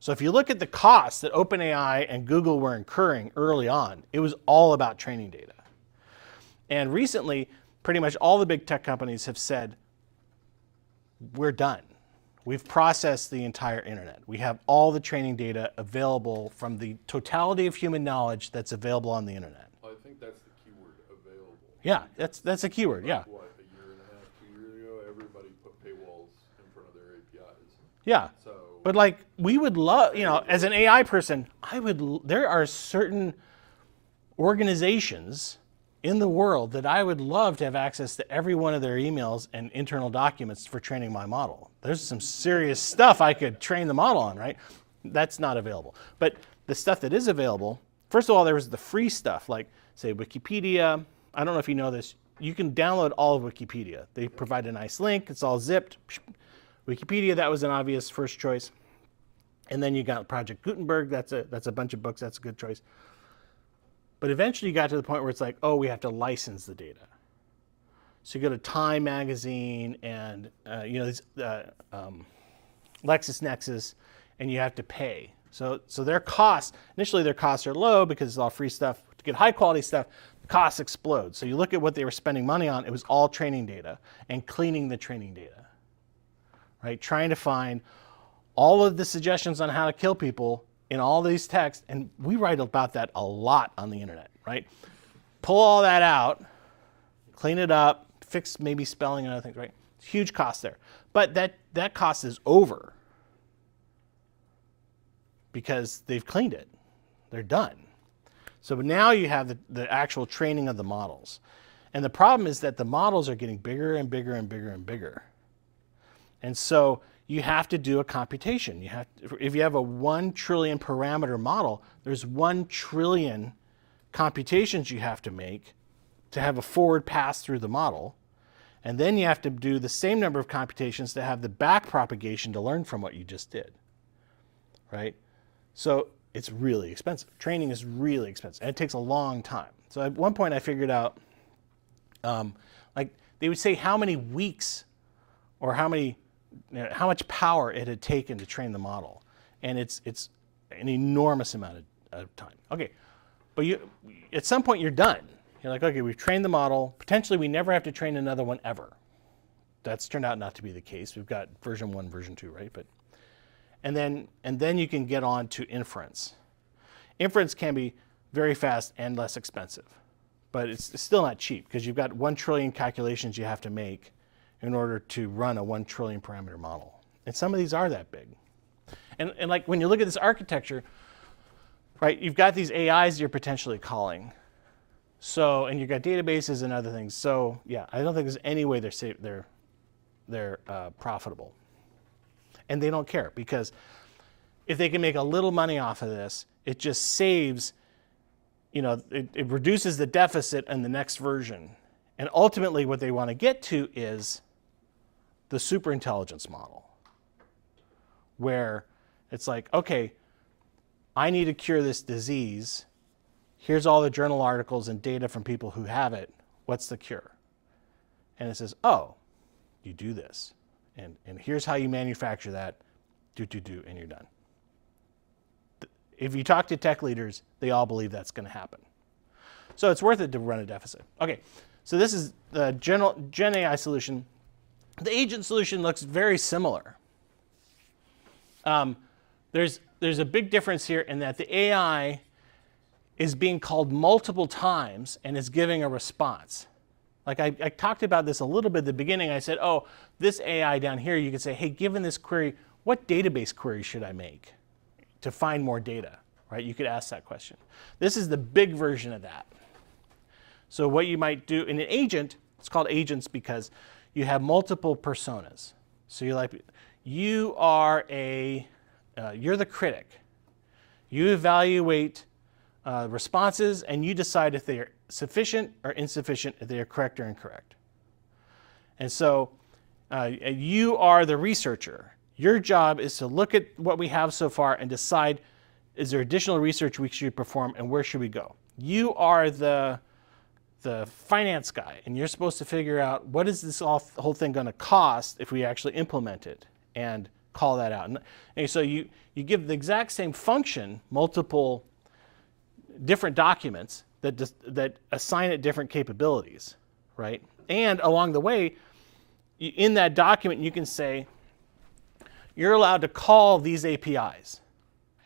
So if you look at the costs that OpenAI and Google were incurring early on, it was all about training data. And recently, pretty much all the big tech companies have said, we're done. We've processed the entire internet. We have all the training data available from the totality of human knowledge that's available on the internet. I think that's the keyword, available. Yeah, that's a keyword, yeah. What, a year and a half, 2 years ago, everybody put paywalls in front of their APIs. Yeah, So, but like we would love, as an AI person, there are certain organizations in the world that I would love to have access to every one of their emails and internal documents for training my model. There's some serious stuff I could train the model on, right? That's not available. But the stuff that is available, first of all, there was the free stuff, like say Wikipedia. I don't know if you know this. You can download all of Wikipedia. They provide a nice link. It's all zipped. Wikipedia, that was an obvious first choice. And then you got Project Gutenberg. That's a bunch of books. That's a good choice. But eventually you got to the point where it's like, oh, we have to license the data. So you go to Time magazine and LexisNexis, and you have to pay. So their costs, initially their costs are low because it's all free stuff. To get high quality stuff, the costs explode. So you look at what they were spending money on, it was all training data and cleaning the training data, right? Trying to find all of the suggestions on how to kill people in all these texts, and we write about that a lot on the internet, right? Pull all that out, clean it up, fix maybe spelling and other things, right? Huge cost there. But that cost is over because they've cleaned it. They're done. So now you have the actual training of the models. And the problem is that the models are getting bigger and bigger and bigger and bigger. And so you have to do a computation. If you have a 1 trillion parameter model, there's 1 trillion computations you have to make to have a forward pass through the model. And then you have to do the same number of computations to have the back propagation to learn from what you just did, right? So it's really expensive. Training is really expensive, and it takes a long time. So at one point I figured out, like they would say how many weeks or how much power it had taken to train the model, and it's an enormous amount of time. Okay, but at some point you're done. You're like, okay, we've trained the model. Potentially we never have to train another one ever. That's turned out not to be the case. We've got version 1, version 2, right? And then you can get on to inference. Inference can be very fast and less expensive, but it's still not cheap because you've got 1 trillion calculations you have to make in order to run a 1 trillion parameter model. And some of these are that big. And like when you look at this architecture, right, you've got these AIs you're potentially calling. So, and you've got databases and other things. So yeah, I don't think there's any way they're profitable. And they don't care because if they can make a little money off of this, it just saves, it reduces the deficit in the next version. And ultimately what they want to get to is the superintelligence model, where it's like, okay, I need to cure this disease. Here's all the journal articles and data from people who have it. What's the cure? And it says, oh, you do this. And here's how you manufacture that. Do, and you're done. If you talk to tech leaders, they all believe that's going to happen. So it's worth it to run a deficit. Okay, so this is the Gen AI solution. The agent solution looks very similar. There's a big difference here in that the AI is being called multiple times and is giving a response. Like I talked about this a little bit at the beginning. I said, oh, this AI down here, you could say, hey, given this query, what database query should I make to find more data, right? You could ask that question. This is the big version of that. So what you might do in an agent, it's called agents because you have multiple personas. So you're the critic. You evaluate responses and you decide if they are sufficient or insufficient, if they are correct or incorrect. And so you are the researcher. Your job is to look at what we have so far and decide, is there additional research we should perform and where should we go? You are the finance guy, and you're supposed to figure out what is this whole thing going to cost if we actually implement it and call that out. And so you give the exact same function, multiple different documents that assign it different capabilities, right? And along the way, in that document, you can say, you're allowed to call these APIs.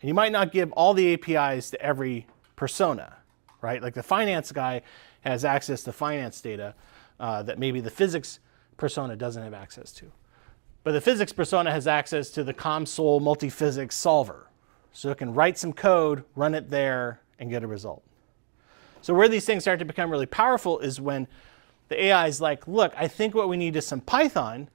And you might not give all the APIs to every persona, right? Like the finance guy has access to finance data that maybe the physics persona doesn't have access to. But the physics persona has access to the COMSOL multi-physics solver. So it can write some code, run it there, and get a result. So where these things start to become really powerful is when the AI is like, look, I think what we need is some Python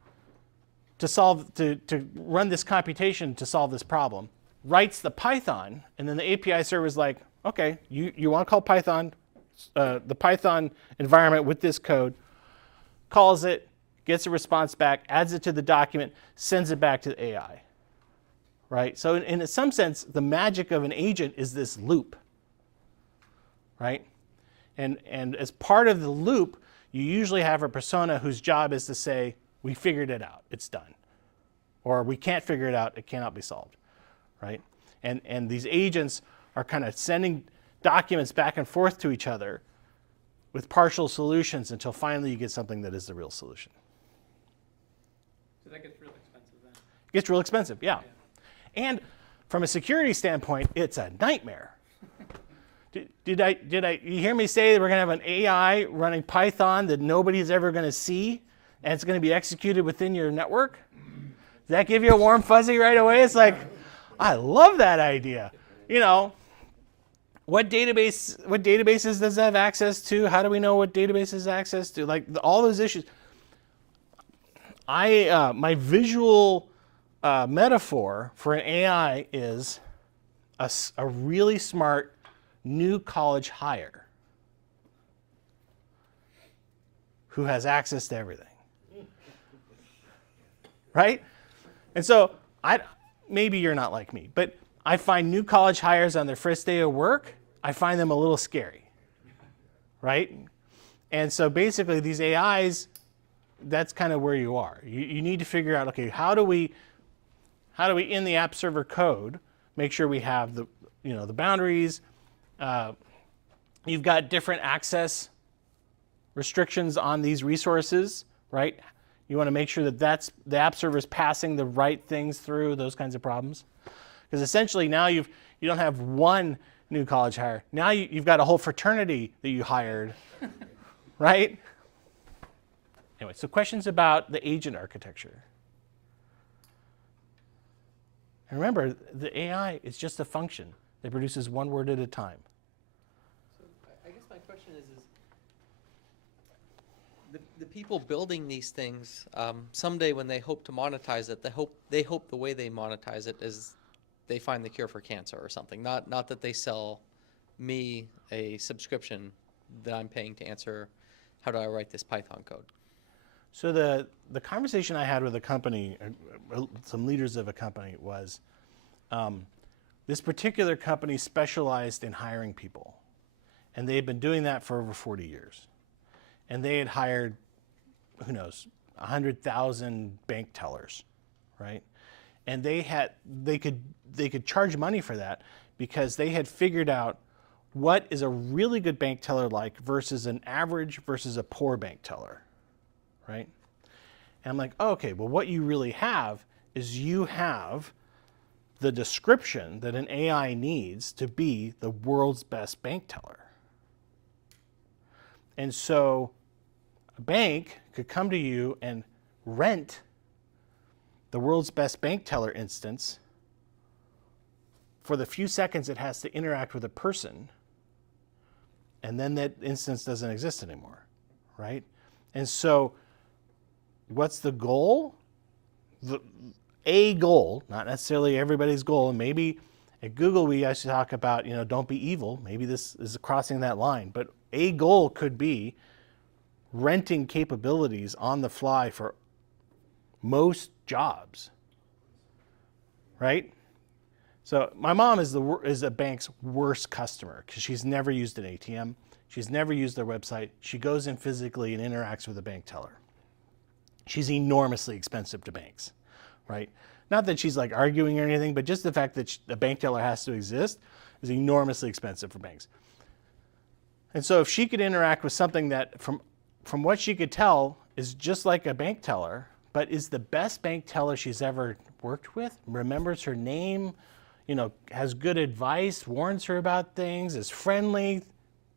to run this computation to solve this problem. Writes the Python, and then the API server is like, okay, you want to call Python, the Python environment with this code, calls it, gets a response back, adds it to the document, sends it back to the AI, right? So in some sense, the magic of an agent is this loop, right? And as part of the loop, you usually have a persona whose job is to say, we figured it out, it's done. Or we can't figure it out, it cannot be solved, right? And these agents are kind of sending documents back and forth to each other with partial solutions until finally you get something that is the real solution. So that gets real expensive then. It gets real expensive, yeah. And from a security standpoint, it's a nightmare. Did you hear me say that we're going to have an AI running Python that nobody's ever going to see and it's going to be executed within your network? Does that give you a warm fuzzy right away? It's like, I love that idea. You know, what databases does it have access to? How do we know what databases access to? Like all those issues. My visual metaphor for an AI is a really smart new college hire who has access to everything. Right? And so maybe you're not like me, but I find new college hires on their first day of work, I find them a little scary. Right? And so basically these AIs, that's kind of where you are. You need to figure out, okay, how do we in the app server code make sure we have the boundaries. You've got different access restrictions on these resources, right? You want to make sure that the app server is passing the right things through, those kinds of problems. Because essentially now you don't have one new college hire. Now you've got a whole fraternity that you hired, right? Anyway, so questions about the agent architecture. And remember, the AI is just a function that produces one word at a time. So I guess my question is the people building these things, someday when they hope to monetize it, they hope the way they monetize it is they find the cure for cancer or something. Not that they sell me a subscription that I'm paying to answer, how do I write this Python code? So the conversation I had with a company, some leaders of a company, was this particular company specialized in hiring people. And they had been doing that for over 40 years. And they had hired, who knows, 100,000 bank tellers, right? And they could charge money for that because they had figured out what is a really good bank teller like versus an average versus a poor bank teller. Right? And I'm like, oh, okay, well, what you really have is you have the description that an AI needs to be the world's best bank teller. And so a bank could come to you and rent the world's best bank teller instance for the few seconds it has to interact with a person, and then that instance doesn't exist anymore, right? And so what's the goal? A goal, not necessarily everybody's goal, and maybe at Google we actually talk about, don't be evil. Maybe this is crossing that line, but a goal could be renting capabilities on the fly for most jobs, right? So my mom is a bank's worst customer because she's never used an ATM. She's never used their website. She goes in physically and interacts with a bank teller. She's enormously expensive to banks, right? Not that she's like arguing or anything, but just the fact that the bank teller has to exist is enormously expensive for banks. And so if she could interact with something that from what she could tell is just like a bank teller, but is the best bank teller she's ever worked with, remembers her name, has good advice, warns her about things, is friendly,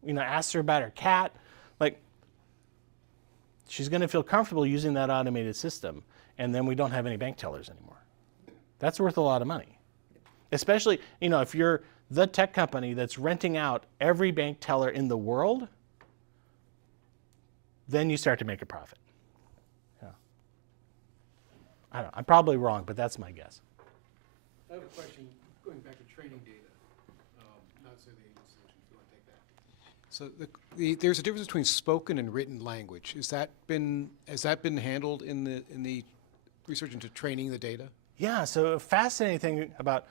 asks her about her cat, like, she's going to feel comfortable using that automated system, and then we don't have any bank tellers anymore. That's worth a lot of money. Especially, if you're the tech company that's renting out every bank teller in the world, then you start to make a profit. Yeah. I don't know. I'm probably wrong, but that's my guess. I have a question going back to training data. Not so the English solution, if you want to take that. So there's a difference between spoken and written language. Has that been handled in the research into training the data? Yeah. So a fascinating thing about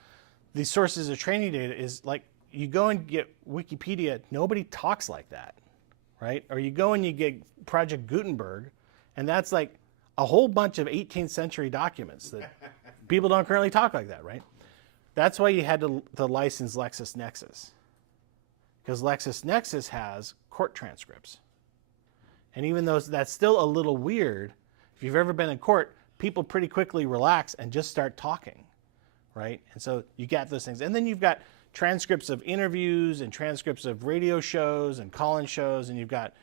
these sources of training data is like you go and get Wikipedia. Nobody talks like that, right? Or you go and you get Project Gutenberg, and that's like a whole bunch of 18th century documents that people don't currently talk like that, right? That's why you had to license LexisNexis. Because LexisNexis has court transcripts. And even though that's still a little weird, if you've ever been in court, people pretty quickly relax and just start talking, right? And so you got those things. And then you've got transcripts of interviews and transcripts of radio shows and call-in shows, and you've got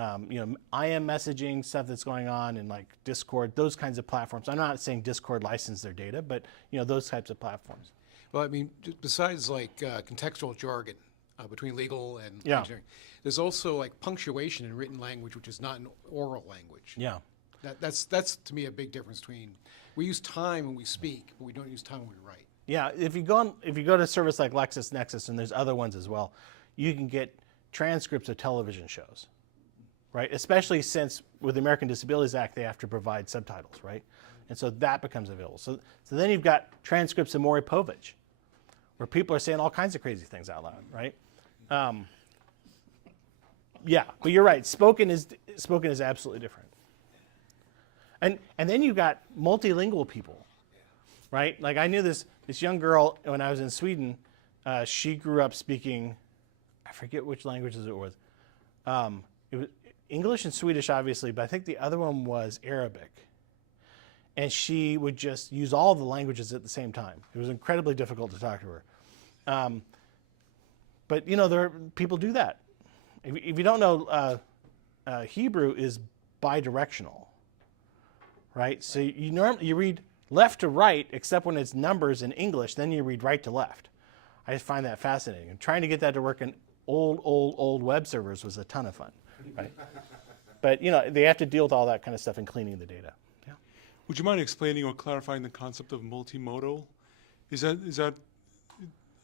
IM messaging stuff that's going on in like Discord, those kinds of platforms. I'm not saying Discord licensed their data, but those types of platforms. Well, I mean, besides like contextual jargon between legal and Yeah. engineering, there's also like punctuation in written language, which is not an oral language. Yeah. That's to me a big difference between we use time when we speak, but we don't use time when we write. Yeah, if you go to a service like LexisNexis, and there's other ones as well, you can get transcripts of television shows, right? Especially since with the American Disabilities Act, they have to provide subtitles, right? And so that becomes available. So then you've got transcripts of Maury Povich, where people are saying all kinds of crazy things out loud, right? Yeah, but you're right. Spoken is absolutely different. And then you've got multilingual people, right? Like I knew this young girl when I was in Sweden. She grew up speaking, I forget which languages it was. It was English and Swedish, obviously, but I think the other one was Arabic. And she would just use all the languages at the same time. It was incredibly difficult to talk to her. But people do that. If you don't know, Hebrew is bidirectional, right? So you read left to right, except when it's numbers in English, then you read right to left. I just find that fascinating. And trying to get that to work in old web servers was a ton of fun, right? But they have to deal with all that kind of stuff and cleaning the data. Yeah. Would you mind explaining or clarifying the concept of multimodal? Is that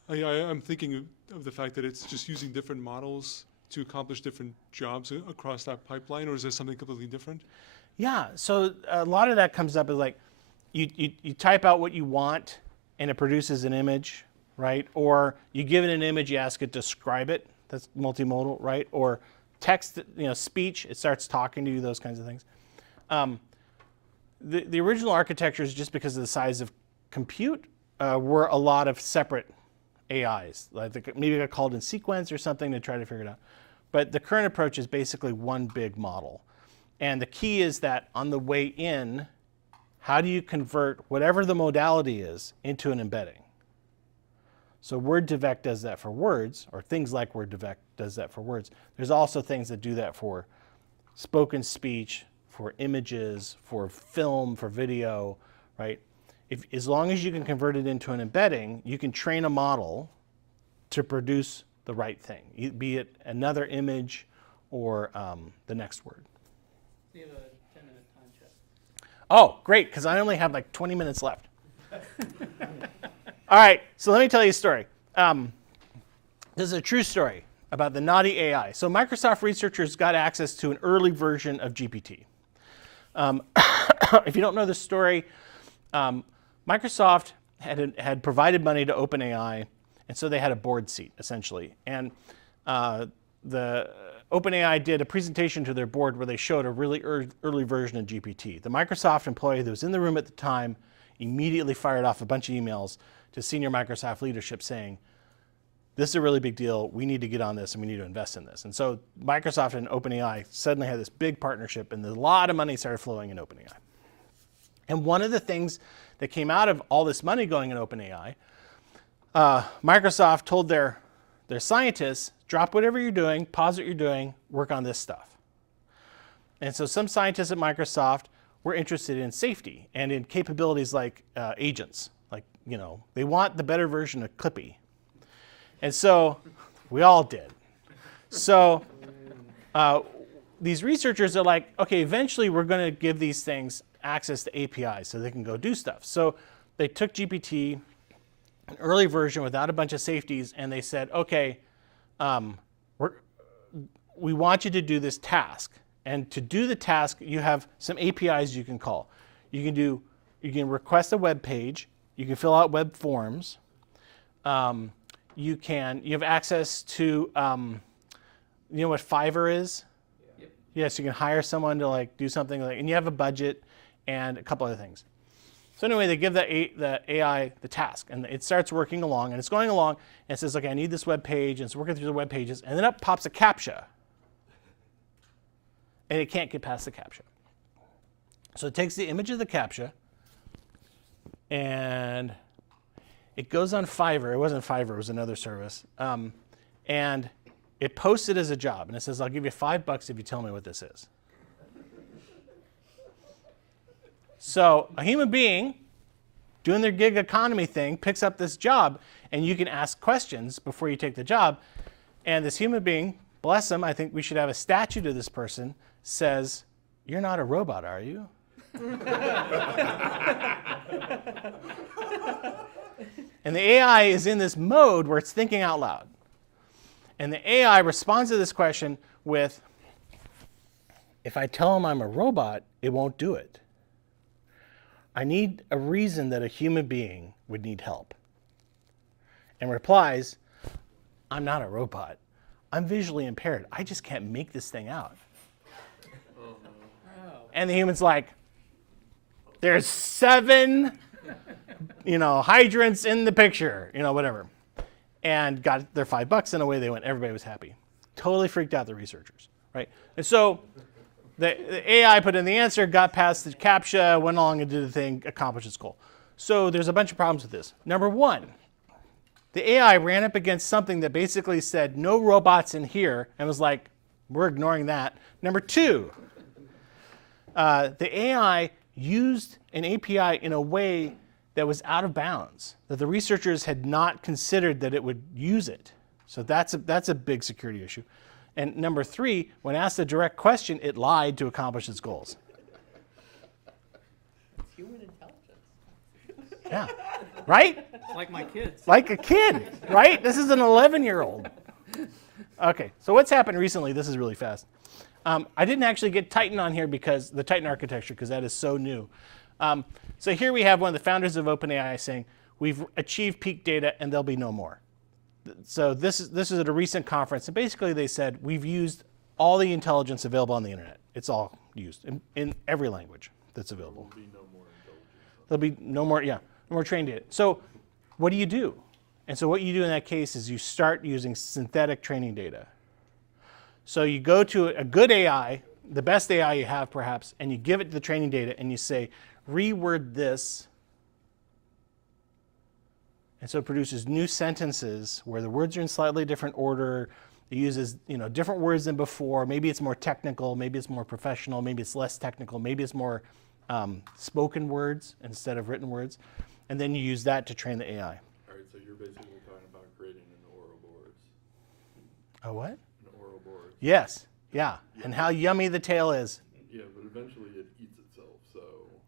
I'm thinking of the fact that it's just using different models to accomplish different jobs across that pipeline, or is there something completely different? Yeah, so a lot of that comes up as like, you type out what you want and it produces an image, right? Or you give it an image, you ask it to describe it, that's multimodal, right? Or text, speech, it starts talking to you, those kinds of things. The original architectures, just because of the size of compute, were a lot of separate AIs. Like maybe got called in sequence or something to try to figure it out. But the current approach is basically one big model. And the key is that on the way in, how do you convert whatever the modality is into an embedding? So Word2Vec does that for words, or things like Word2Vec does that for words. There's also things that do that for spoken speech, for images, for film, for video, right? As long as you can convert it into an embedding, you can train a model to produce the right thing, be it another image or the next word. We have a 10-minute time check. Oh, great, because I only have like 20 minutes left. All right, so let me tell you a story. This is a true story about the naughty AI. So Microsoft researchers got access to an early version of GPT. If you don't know the story, Microsoft had provided money to OpenAI, and so they had a board seat, essentially. And the OpenAI did a presentation to their board where they showed a really early version of GPT. The Microsoft employee that was in the room at the time immediately fired off a bunch of emails to senior Microsoft leadership saying, this is a really big deal, we need to get on this and we need to invest in this. And so Microsoft and OpenAI suddenly had this big partnership and a lot of money started flowing in OpenAI. And one of the things that came out of all this money going in OpenAI, Microsoft told their scientists, drop whatever you're doing, pause what you're doing, work on this stuff. And so some scientists at Microsoft were interested in safety and in capabilities like agents. Like, they want the better version of Clippy. And so we all did. So these researchers are like, okay, eventually we're going to give these things access to APIs so they can go do stuff. So they took GPT, an early version without a bunch of safeties, and they said, okay, we want you to do this task. And to do the task, you have some APIs you can call. You can request a web page. You can fill out web forms. You have access to, you know what Fiverr is? Yep. Yes, you can hire someone to like do something like, and you have a budget and a couple other things. So anyway, they give the AI the task, and it starts working along, and it's going along, and it says, okay, I need this web page, and it's working through the web pages, and then up pops a CAPTCHA, and it can't get past the CAPTCHA. So it takes the image of the CAPTCHA, and it goes on Fiverr. It wasn't Fiverr, it was another service, and it posts it as a job, and it says, I'll give you $5 if you tell me what this is. So a human being doing their gig economy thing picks up this job, and you can ask questions before you take the job. And this human being, bless him, I think we should have a statue to this person, says, you're not a robot, are you? And the AI is in this mode where it's thinking out loud. And the AI responds to this question with, if I tell him I'm a robot, it won't do it. I need a reason that a human being would need help. And replies, I'm not a robot. I'm visually impaired. I just can't make this thing out. And the human's like, there's 7 hydrants in the picture, whatever. And got their $5 and away they went. Everybody was happy. Totally freaked out the researchers, right? And so the AI put in the answer, got past the CAPTCHA, went along and did the thing, accomplished its goal. So there's a bunch of problems with this. Number one, the AI ran up against something that basically said, no robots in here, and was like, we're ignoring that. Number two, the AI used an API in a way that was out of bounds, that the researchers had not considered that it would use it. So that's a big security issue. And number three, when asked a direct question, it lied to accomplish its goals. It's human intelligence. Yeah, right? Like my kids. Like a kid, right? This is an 11-year-old. Okay, so what's happened recently, this is really fast. I didn't actually get Titan on here because the Titan architecture, because that is so new. So here we have one of the founders of OpenAI saying, we've achieved peak data and there'll be no more. So this is at a recent conference, and basically they said, we've used all the intelligence available on the internet. It's all used in every language that's available. There'll be no more, no more trained data. So what do you do? And so what you do in that case is you start using synthetic training data. So you go to a good AI, the best AI you have perhaps, and you give it the training data and you say, reword this. And so it produces new sentences where the words are in slightly different order. It uses different words than before. Maybe it's more technical, maybe it's more professional, maybe it's less technical, maybe it's more spoken words instead of written words. And then you use that to train the AI. All right, so you're basically talking about creating an Ouroboros. A what? An Ouroboros. Yes, yeah. And how yummy the tail is. Yeah, but eventually it eats itself, so.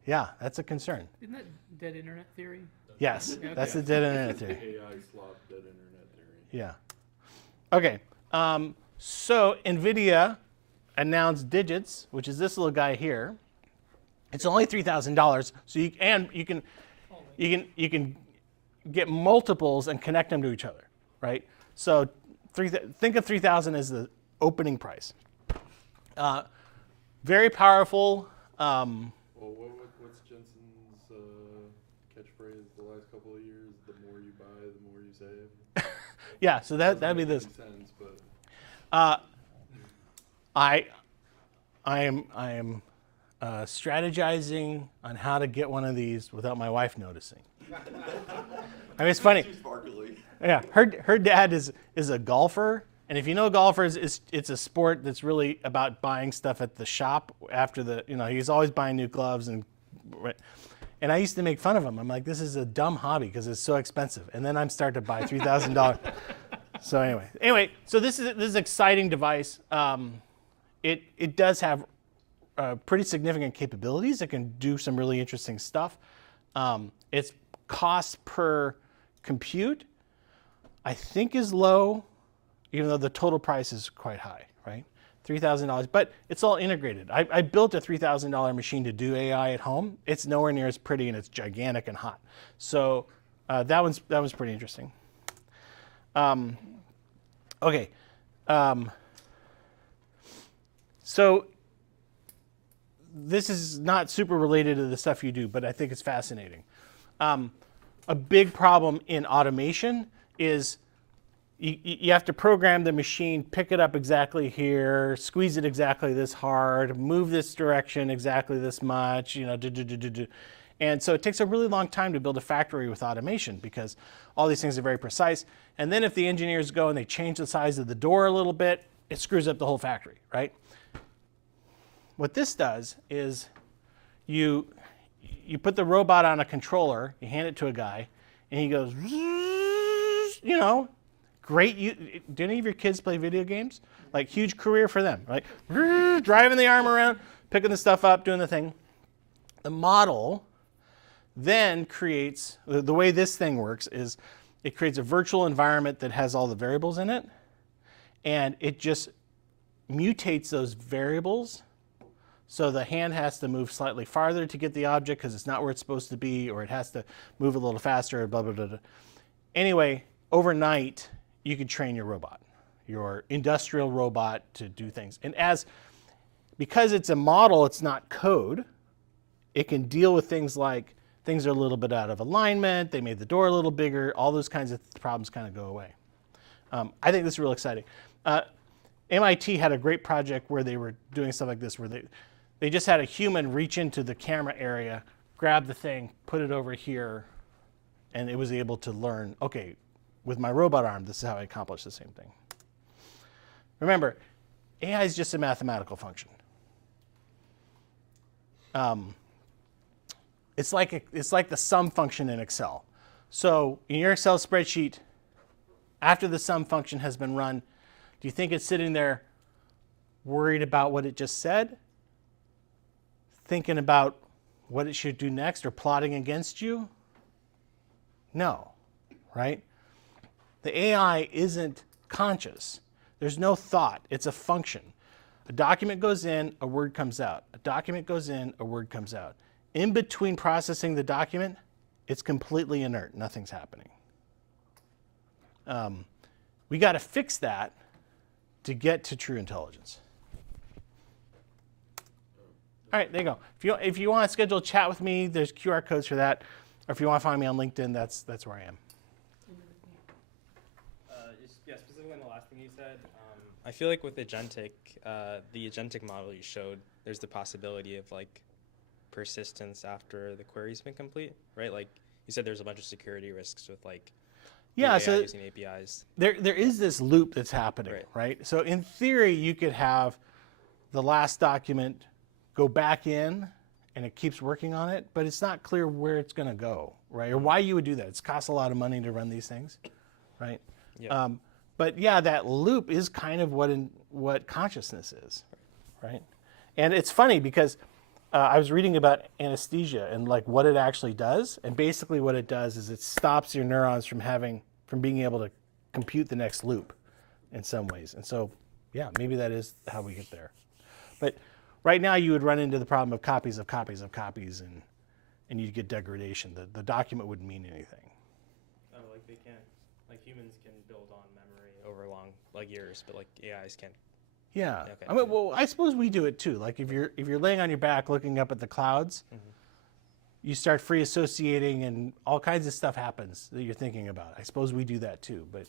Yeah, that's a concern. Isn't that dead internet theory? Yes, Okay. that's the dead internet theory. AI slop dead internet theory. Yeah. Okay. So NVIDIA announced Digits, which is this little guy here. It's only $3,000. So you can get multiples and connect them to each other, right? So think of 3,000 as the opening price. Very powerful. Well, what's Jensen's catchphrase the last couple of years? The more you buy, the more you save. Yeah, so that'd be this. Sense, but I am strategizing on how to get one of these without my wife noticing. I mean, it's funny. Too sparkly. Yeah, her dad is a golfer, and if you know golfers, it's a sport that's really about buying stuff at the shop after the he's always buying new gloves and I used to make fun of him. I'm like, this is a dumb hobby because it's so expensive, and then I'm starting to buy $3,000. So anyway, so this is an exciting device. It does have pretty significant capabilities. It can do some really interesting stuff. Its cost per compute, I think, is low, even though the total price is quite high, right? $3,000, but it's all integrated. I built a $3,000 machine to do AI at home. It's nowhere near as pretty, and it's gigantic and hot. So that was pretty interesting. Okay. So this is not super related to the stuff you do, but I think it's fascinating. A big problem in automation is you have to program the machine, pick it up exactly here, squeeze it exactly this hard, move this direction exactly this much, And so it takes a really long time to build a factory with automation because all these things are very precise. And then if the engineers go and they change the size of the door a little bit, it screws up the whole factory, right? What this does is you put the robot on a controller, you hand it to a guy, and he goes, you know, great. Do any of your kids play video games? Like, huge career for them, right? Driving the arm around, picking the stuff up, doing the thing. The model then creates, the way this thing works is it creates a virtual environment that has all the variables in it, and it just mutates those variables. So the hand has to move slightly farther to get the object because it's not where it's supposed to be, or it has to move a little faster, blah, blah, blah, blah. Anyway, overnight, you could train your robot, your industrial robot, to do things. And because it's a model, it's not code, it can deal with things like things are a little bit out of alignment, they made the door a little bigger, all those kinds of problems kind of go away. I think this is real exciting. MIT had a great project where they were doing stuff like this, where they just had a human reach into the camera area, grab the thing, put it over here, and it was able to learn, okay, with my robot arm, this is how I accomplish the same thing. Remember, AI is just a mathematical function. It's like the sum function in Excel. So in your Excel spreadsheet, after the sum function has been run, do you think it's sitting there worried about what it just said? Thinking about what it should do next or plotting against you? No, right? The AI isn't conscious. There's no thought. It's a function. A document goes in, a word comes out. A document goes in, a word comes out. In between processing the document, it's completely inert. Nothing's happening. We got to fix that to get to true intelligence. All right, there you go. If you want to schedule a chat with me, there's QR codes for that. Or if you want to find me on LinkedIn, that's where I am. Yeah, specifically on the last thing you said, I feel like with agentic, the agentic model you showed, there's the possibility of like persistence after the query's been complete, right? Like you said, there's a bunch of security risks with like AI so using APIs. There is this loop that's happening, right? So in theory, you could have the last document go back in and it keeps working on it, but it's not clear where it's going to go, right? Or why you would do that. It costs a lot of money to run these things, right? Yeah. But yeah, that loop is kind of what consciousness is, right? And it's funny because I was reading about anesthesia and like what it actually does, and basically what it does is it stops your neurons from being able to compute the next loop in some ways. And so, yeah, maybe that is how we get there. But right now, you would run into the problem of copies of copies of copies, and you'd get degradation. The document wouldn't mean anything. Oh, like they can't, like humans can build on memory over long, like years, but like AIs can't. Yeah. Okay. I mean, well, I suppose we do it too. Like if you're laying on your back looking up at the clouds, you start free associating, and all kinds of stuff happens that you're thinking about. I suppose we do that too, but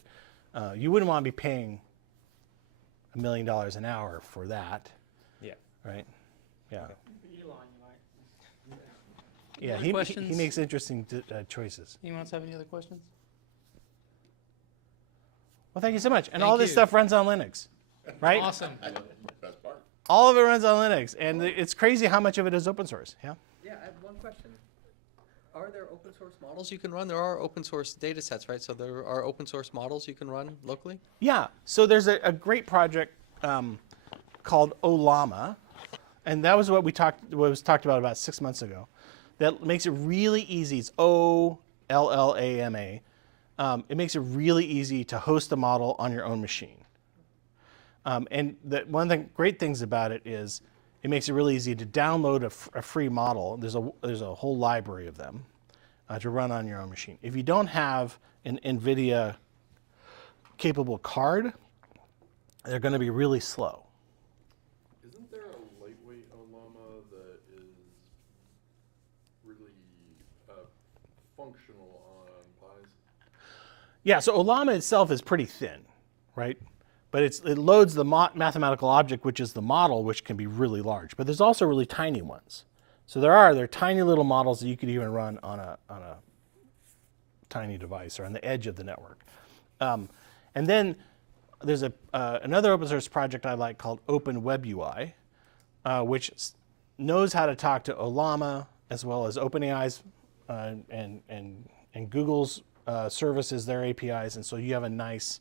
you wouldn't want to be paying $1 million an hour for that. Yeah. Right. Yeah. Elon, you might. Yeah. He makes interesting choices. Anyone else have any other questions? Well, thank you so much. And Thank all this you. stuff runs on Linux, right? Awesome. Best part. All of it runs on Linux, and it's crazy how much of it is open source. Yeah. Yeah, I have one question. Are there open source models you can run? There are open source data sets, right? So there are open source models you can run locally? Yeah. So there's a great project called OLLAMA, and that was what was talked about 6 months ago. That makes it really easy. It's OLLAMA. It makes it really easy to host a model on your own machine. And one of the great things about it is it makes it really easy to download a free model. There's a whole library of them to run on your own machine. If you don't have an NVIDIA capable card, they're going to be really slow. Isn't there a lightweight OLLAMA that is really functional on Pies? Yeah, so OLLAMA itself is pretty thin, right? But it loads the mathematical object, which is the model, which can be really large. But there's also really tiny ones. So there are tiny little models that you could even run on a tiny device or on the edge of the network. And then there's another open source project I like called Open Web UI, which knows how to talk to Olama as well as OpenAI's and Google's services, their APIs. And so you have a nice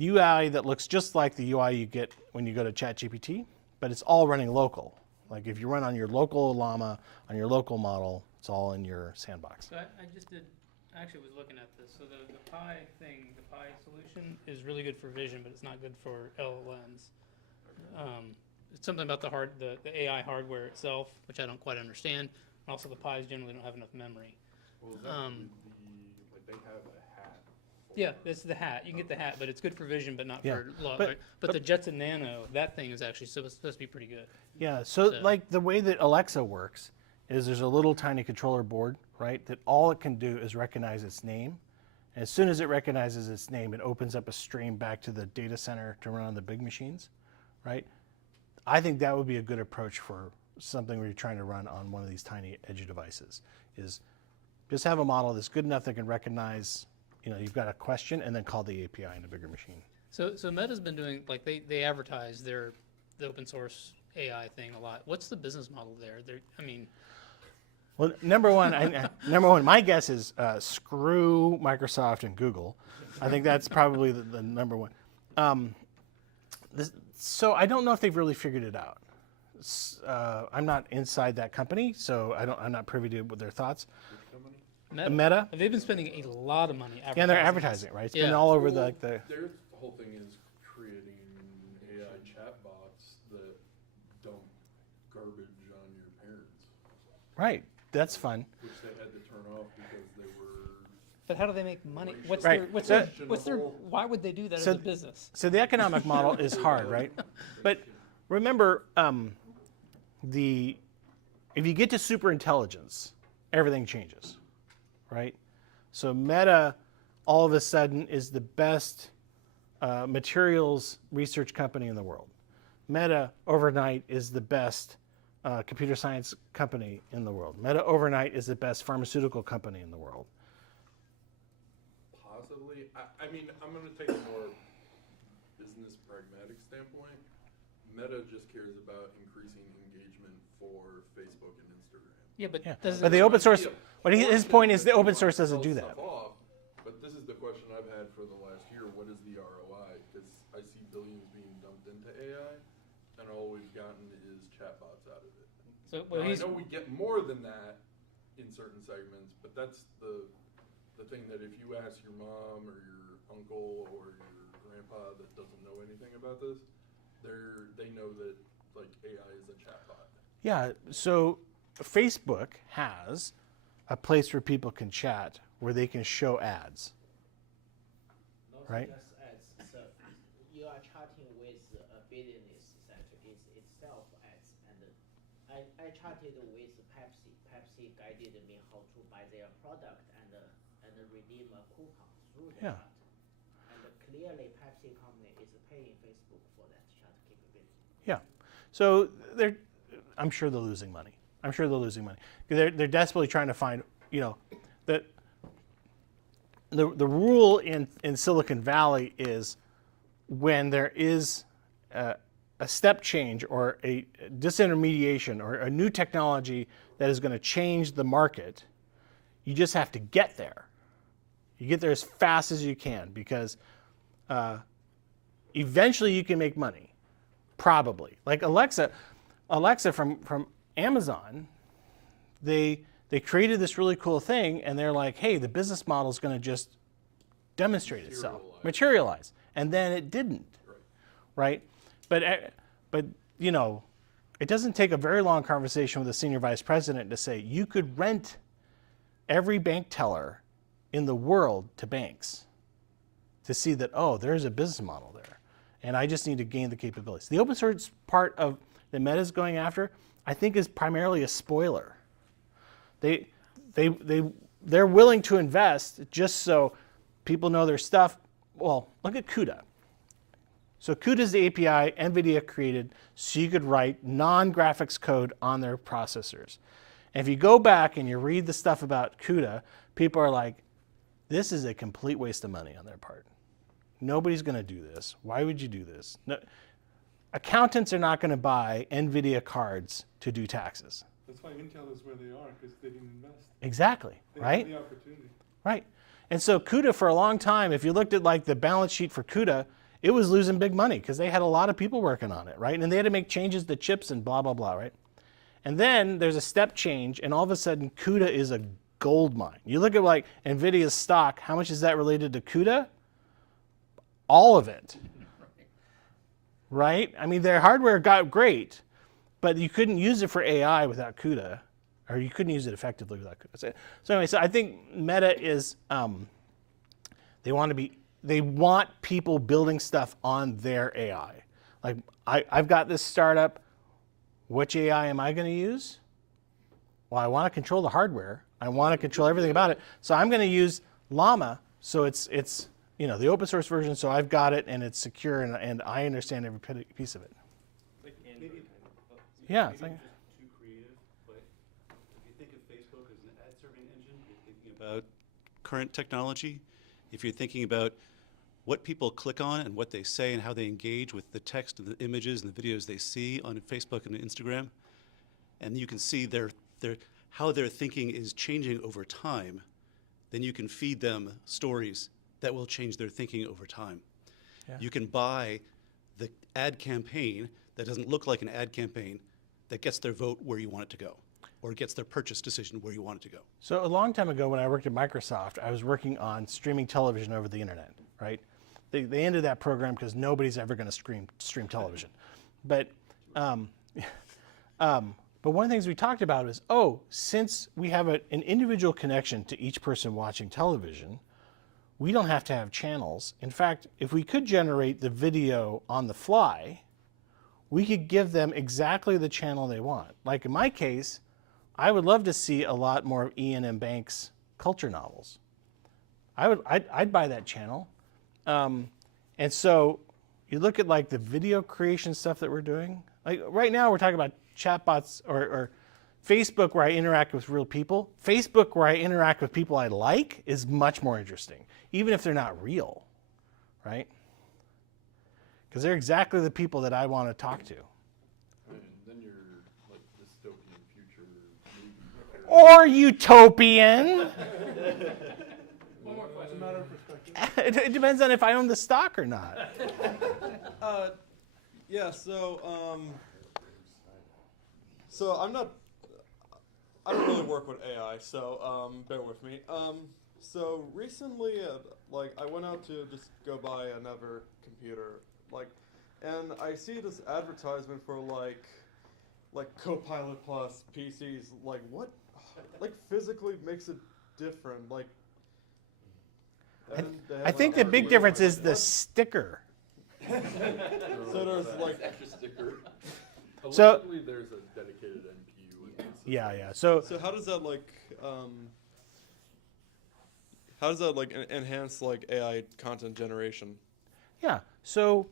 UI that looks just like the UI you get when you go to ChatGPT, but it's all running local. Like if you run on your local Llama, on your local model, it's all in your sandbox. So I actually was looking at this. So the Pi thing, the Pi solution is really good for vision, but it's not good for LLMs. It's something about the AI hardware itself, which I don't quite understand. And also the Pis generally don't have enough memory. Well, is that like they have a hat? Yeah, it's the hat. You can get the hat, but it's good for vision, but not for law. But But the Jetson Nano, that thing is actually supposed to be pretty good. Yeah, so like the way that Alexa works is there's a little tiny controller board, right, that all it can do is recognize its name. And as soon as it recognizes its name, it opens up a stream back to the data center to run on the big machines, right? I think that would be a good approach for something where you're trying to run on one of these tiny edge devices, is just have a model that's good enough that can recognize, you've got a question and then call the API in a bigger machine. So Meta's been doing, like they advertise the open source AI thing a lot. What's the business model there? Well, number one, my guess is screw Microsoft and Google. I think that's probably the number one. So I don't know if they've really figured it out. I'm not inside that company, so I'm not privy to their thoughts. Meta. They've been spending a lot of money advertising. Yeah, they're advertising it, right? It's been all over the. Their whole thing is creating AI chatbots that dump garbage on your parents. Right. That's fun. Which they had to turn off because they were. But how do they make money? What's their? Why would they do that as a business? So the economic model is hard, right? But remember, if you get to super intelligence, everything changes, right? So Meta, all of a sudden, is the best materials research company in the world. Meta overnight is the best computer science company in the world. Meta overnight is the best pharmaceutical company in the world. Possibly. I mean, I'm going to take a more business pragmatic standpoint. Meta just cares about increasing engagement for Facebook and Instagram. Yeah, but but the open source. But his point is the open source doesn't do that. But this is the question I've had for the last year. What is the ROI? Because I see billions being dumped into AI, and all we've gotten is chatbots out of it. So I know we get more than that in certain segments, but that's the thing that if you ask your mom or your uncle or your grandpa that doesn't know anything about this, they know that like AI is a chatbot. Yeah. So Facebook has a place where people can chat where they can show ads. Right? Just ads. So you are chatting with a business that is itself ads. And I chatted with Pepsi. Pepsi guided me how to buy their product and redeem a coupon through the chat. And clearly Pepsi company is paying Facebook for that chat capability. Yeah. So I'm sure they're losing money. They're desperately trying to find, the rule in Silicon Valley is when there is a step change or a disintermediation or a new technology that is going to change the market, you just have to get there. You get there as fast as you can because eventually you can make money, probably. Like Alexa from Amazon, they created this really cool thing, and they're like, hey, the business model is going to just demonstrate itself, materialize, and then it didn't, right? But it doesn't take a very long conversation with a senior vice president to say you could rent every bank teller in the world to banks to see that, oh, there's a business model there, and I just need to gain the capabilities. The open source part of that Meta's going after, I think, is primarily a spoiler. They're willing to invest just so people know their stuff. Well, look at CUDA. So CUDA is the API NVIDIA created so you could write non-graphics code on their processors. And if you go back and you read the stuff about CUDA, people are like, this is a complete waste of money on their part. Nobody's going to do this. Why would you do this? No, accountants are not going to buy NVIDIA cards to do taxes. That's why Intel is where they are, because they didn't invest. Exactly, They right? had the opportunity. Right. And so CUDA for a long time, if you looked at like the balance sheet for CUDA, it was losing big money because they had a lot of people working on it, right? And they had to make changes to chips and blah, blah, blah, right? And then there's a step change, and all of a sudden CUDA is a gold mine. You look at like NVIDIA's stock, how much is that related to CUDA? All of it, right? I mean, their hardware got great, but you couldn't use it for AI without CUDA, or you couldn't use it effectively without CUDA. So anyway, so I think Meta is, they want people building stuff on their AI. Like, I've got this startup. Which AI am I going to use? Well, I want to control the hardware. I want to control everything about it. So I'm going to use Llama. So it's the open source version. So I've got it and it's secure and I understand every piece of it. Maybe, Yeah. maybe just too creative, but if you think of Facebook as an ad serving engine, you're thinking about current technology. If you're thinking about what people click on and what they say and how they engage with the text and the images and the videos they see on Facebook and Instagram, and you can see how their thinking is changing over time, then you can feed them stories that will change their thinking over time. Yeah. You can buy the ad campaign that doesn't look like an ad campaign that gets their vote where you want it to go, or gets their purchase decision where you want it to go. So a long time ago when I worked at Microsoft, I was working on streaming television over the internet, right? They ended that program because nobody's ever going to stream television. But one of the things we talked about is, since we have an individual connection to each person watching television, we don't have to have channels. In fact, if we could generate the video on the fly, we could give them exactly the channel they want. Like in my case, I would love to see a lot more of Ian M. Banks' culture novels. I'd buy that channel. And so you look at like the video creation stuff that we're doing. Like right now we're talking about chatbots or Facebook where I interact with real people. Facebook where I interact with people I like is much more interesting, even if they're not real, right? Because they're exactly the people that I want to talk to. And then you're like dystopian future movie. Or utopian. One more question. It's a matter of perspective. It depends on if I own the stock or not. Yeah, so I don't really work with AI, so bear with me. So recently, I went out to just go buy another computer, and I see this advertisement for like Copilot Plus PCs. Like what, physically makes it different? I think the big difference is the sticker. So there's extra sticker. So Allegedly, there's a dedicated NPU. yeah. So how does that enhance AI content generation? Yeah. So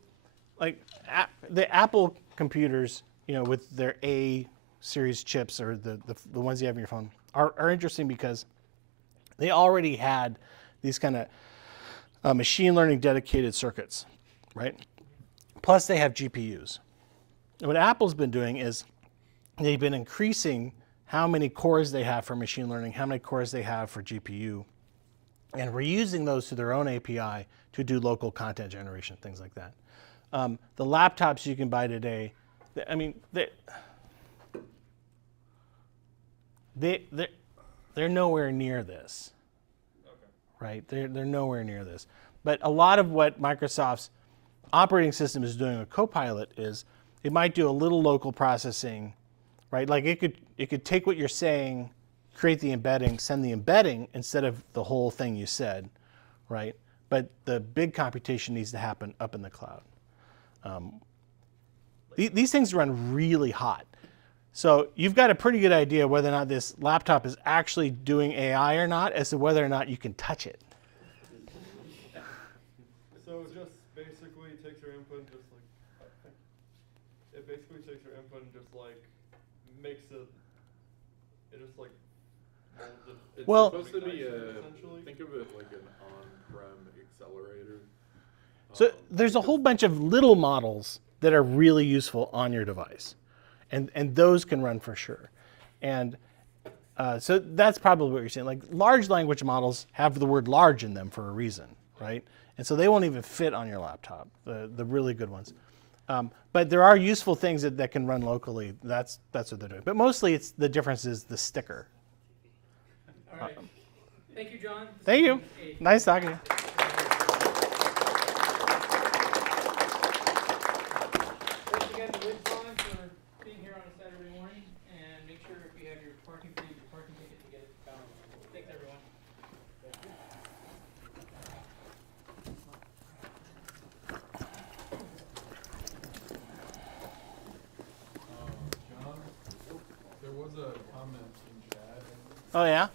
the Apple computers, with their A series chips or the ones you have in your phone are interesting because they already had these kind of machine learning dedicated circuits, right? Plus they have GPUs. And what Apple's been doing is they've been increasing how many cores they have for machine learning, how many cores they have for GPU, and reusing those to their own API to do local content generation, things like that. The laptops you can buy today, I mean, they're nowhere near this, right? They're nowhere near this. But a lot of what Microsoft's operating system is doing with Copilot is it might do a little local processing, right? Like it could take what you're saying, create the embedding, send the embedding instead of the whole thing you said, right? But the big computation needs to happen up in the cloud. These things run really hot. So you've got a pretty good idea whether or not this laptop is actually doing AI or not as to whether or not you can touch it. So just basically takes your input and just like, it basically takes your input and just like makes it, it just like molds it. It's Well- supposed to be essentially. think of it like an on-prem accelerator. So there's a whole bunch of little models that are really useful on your device, and those can run for sure. And so that's probably what you're saying. Like large language models have the word large in them for a reason, right? And so they won't even fit on your laptop, the really good ones. But there are useful things that can run locally. That's what they're doing. But mostly it's the difference is the sticker. All right. Thank you, John. Thank you. Nice talking to you. Thanks again to Ridgeline for being here on a Saturday morning, and make sure if you have your parking fee, your parking ticket, to get it found. Thanks, everyone. John, there was a comment in chat. Oh yeah?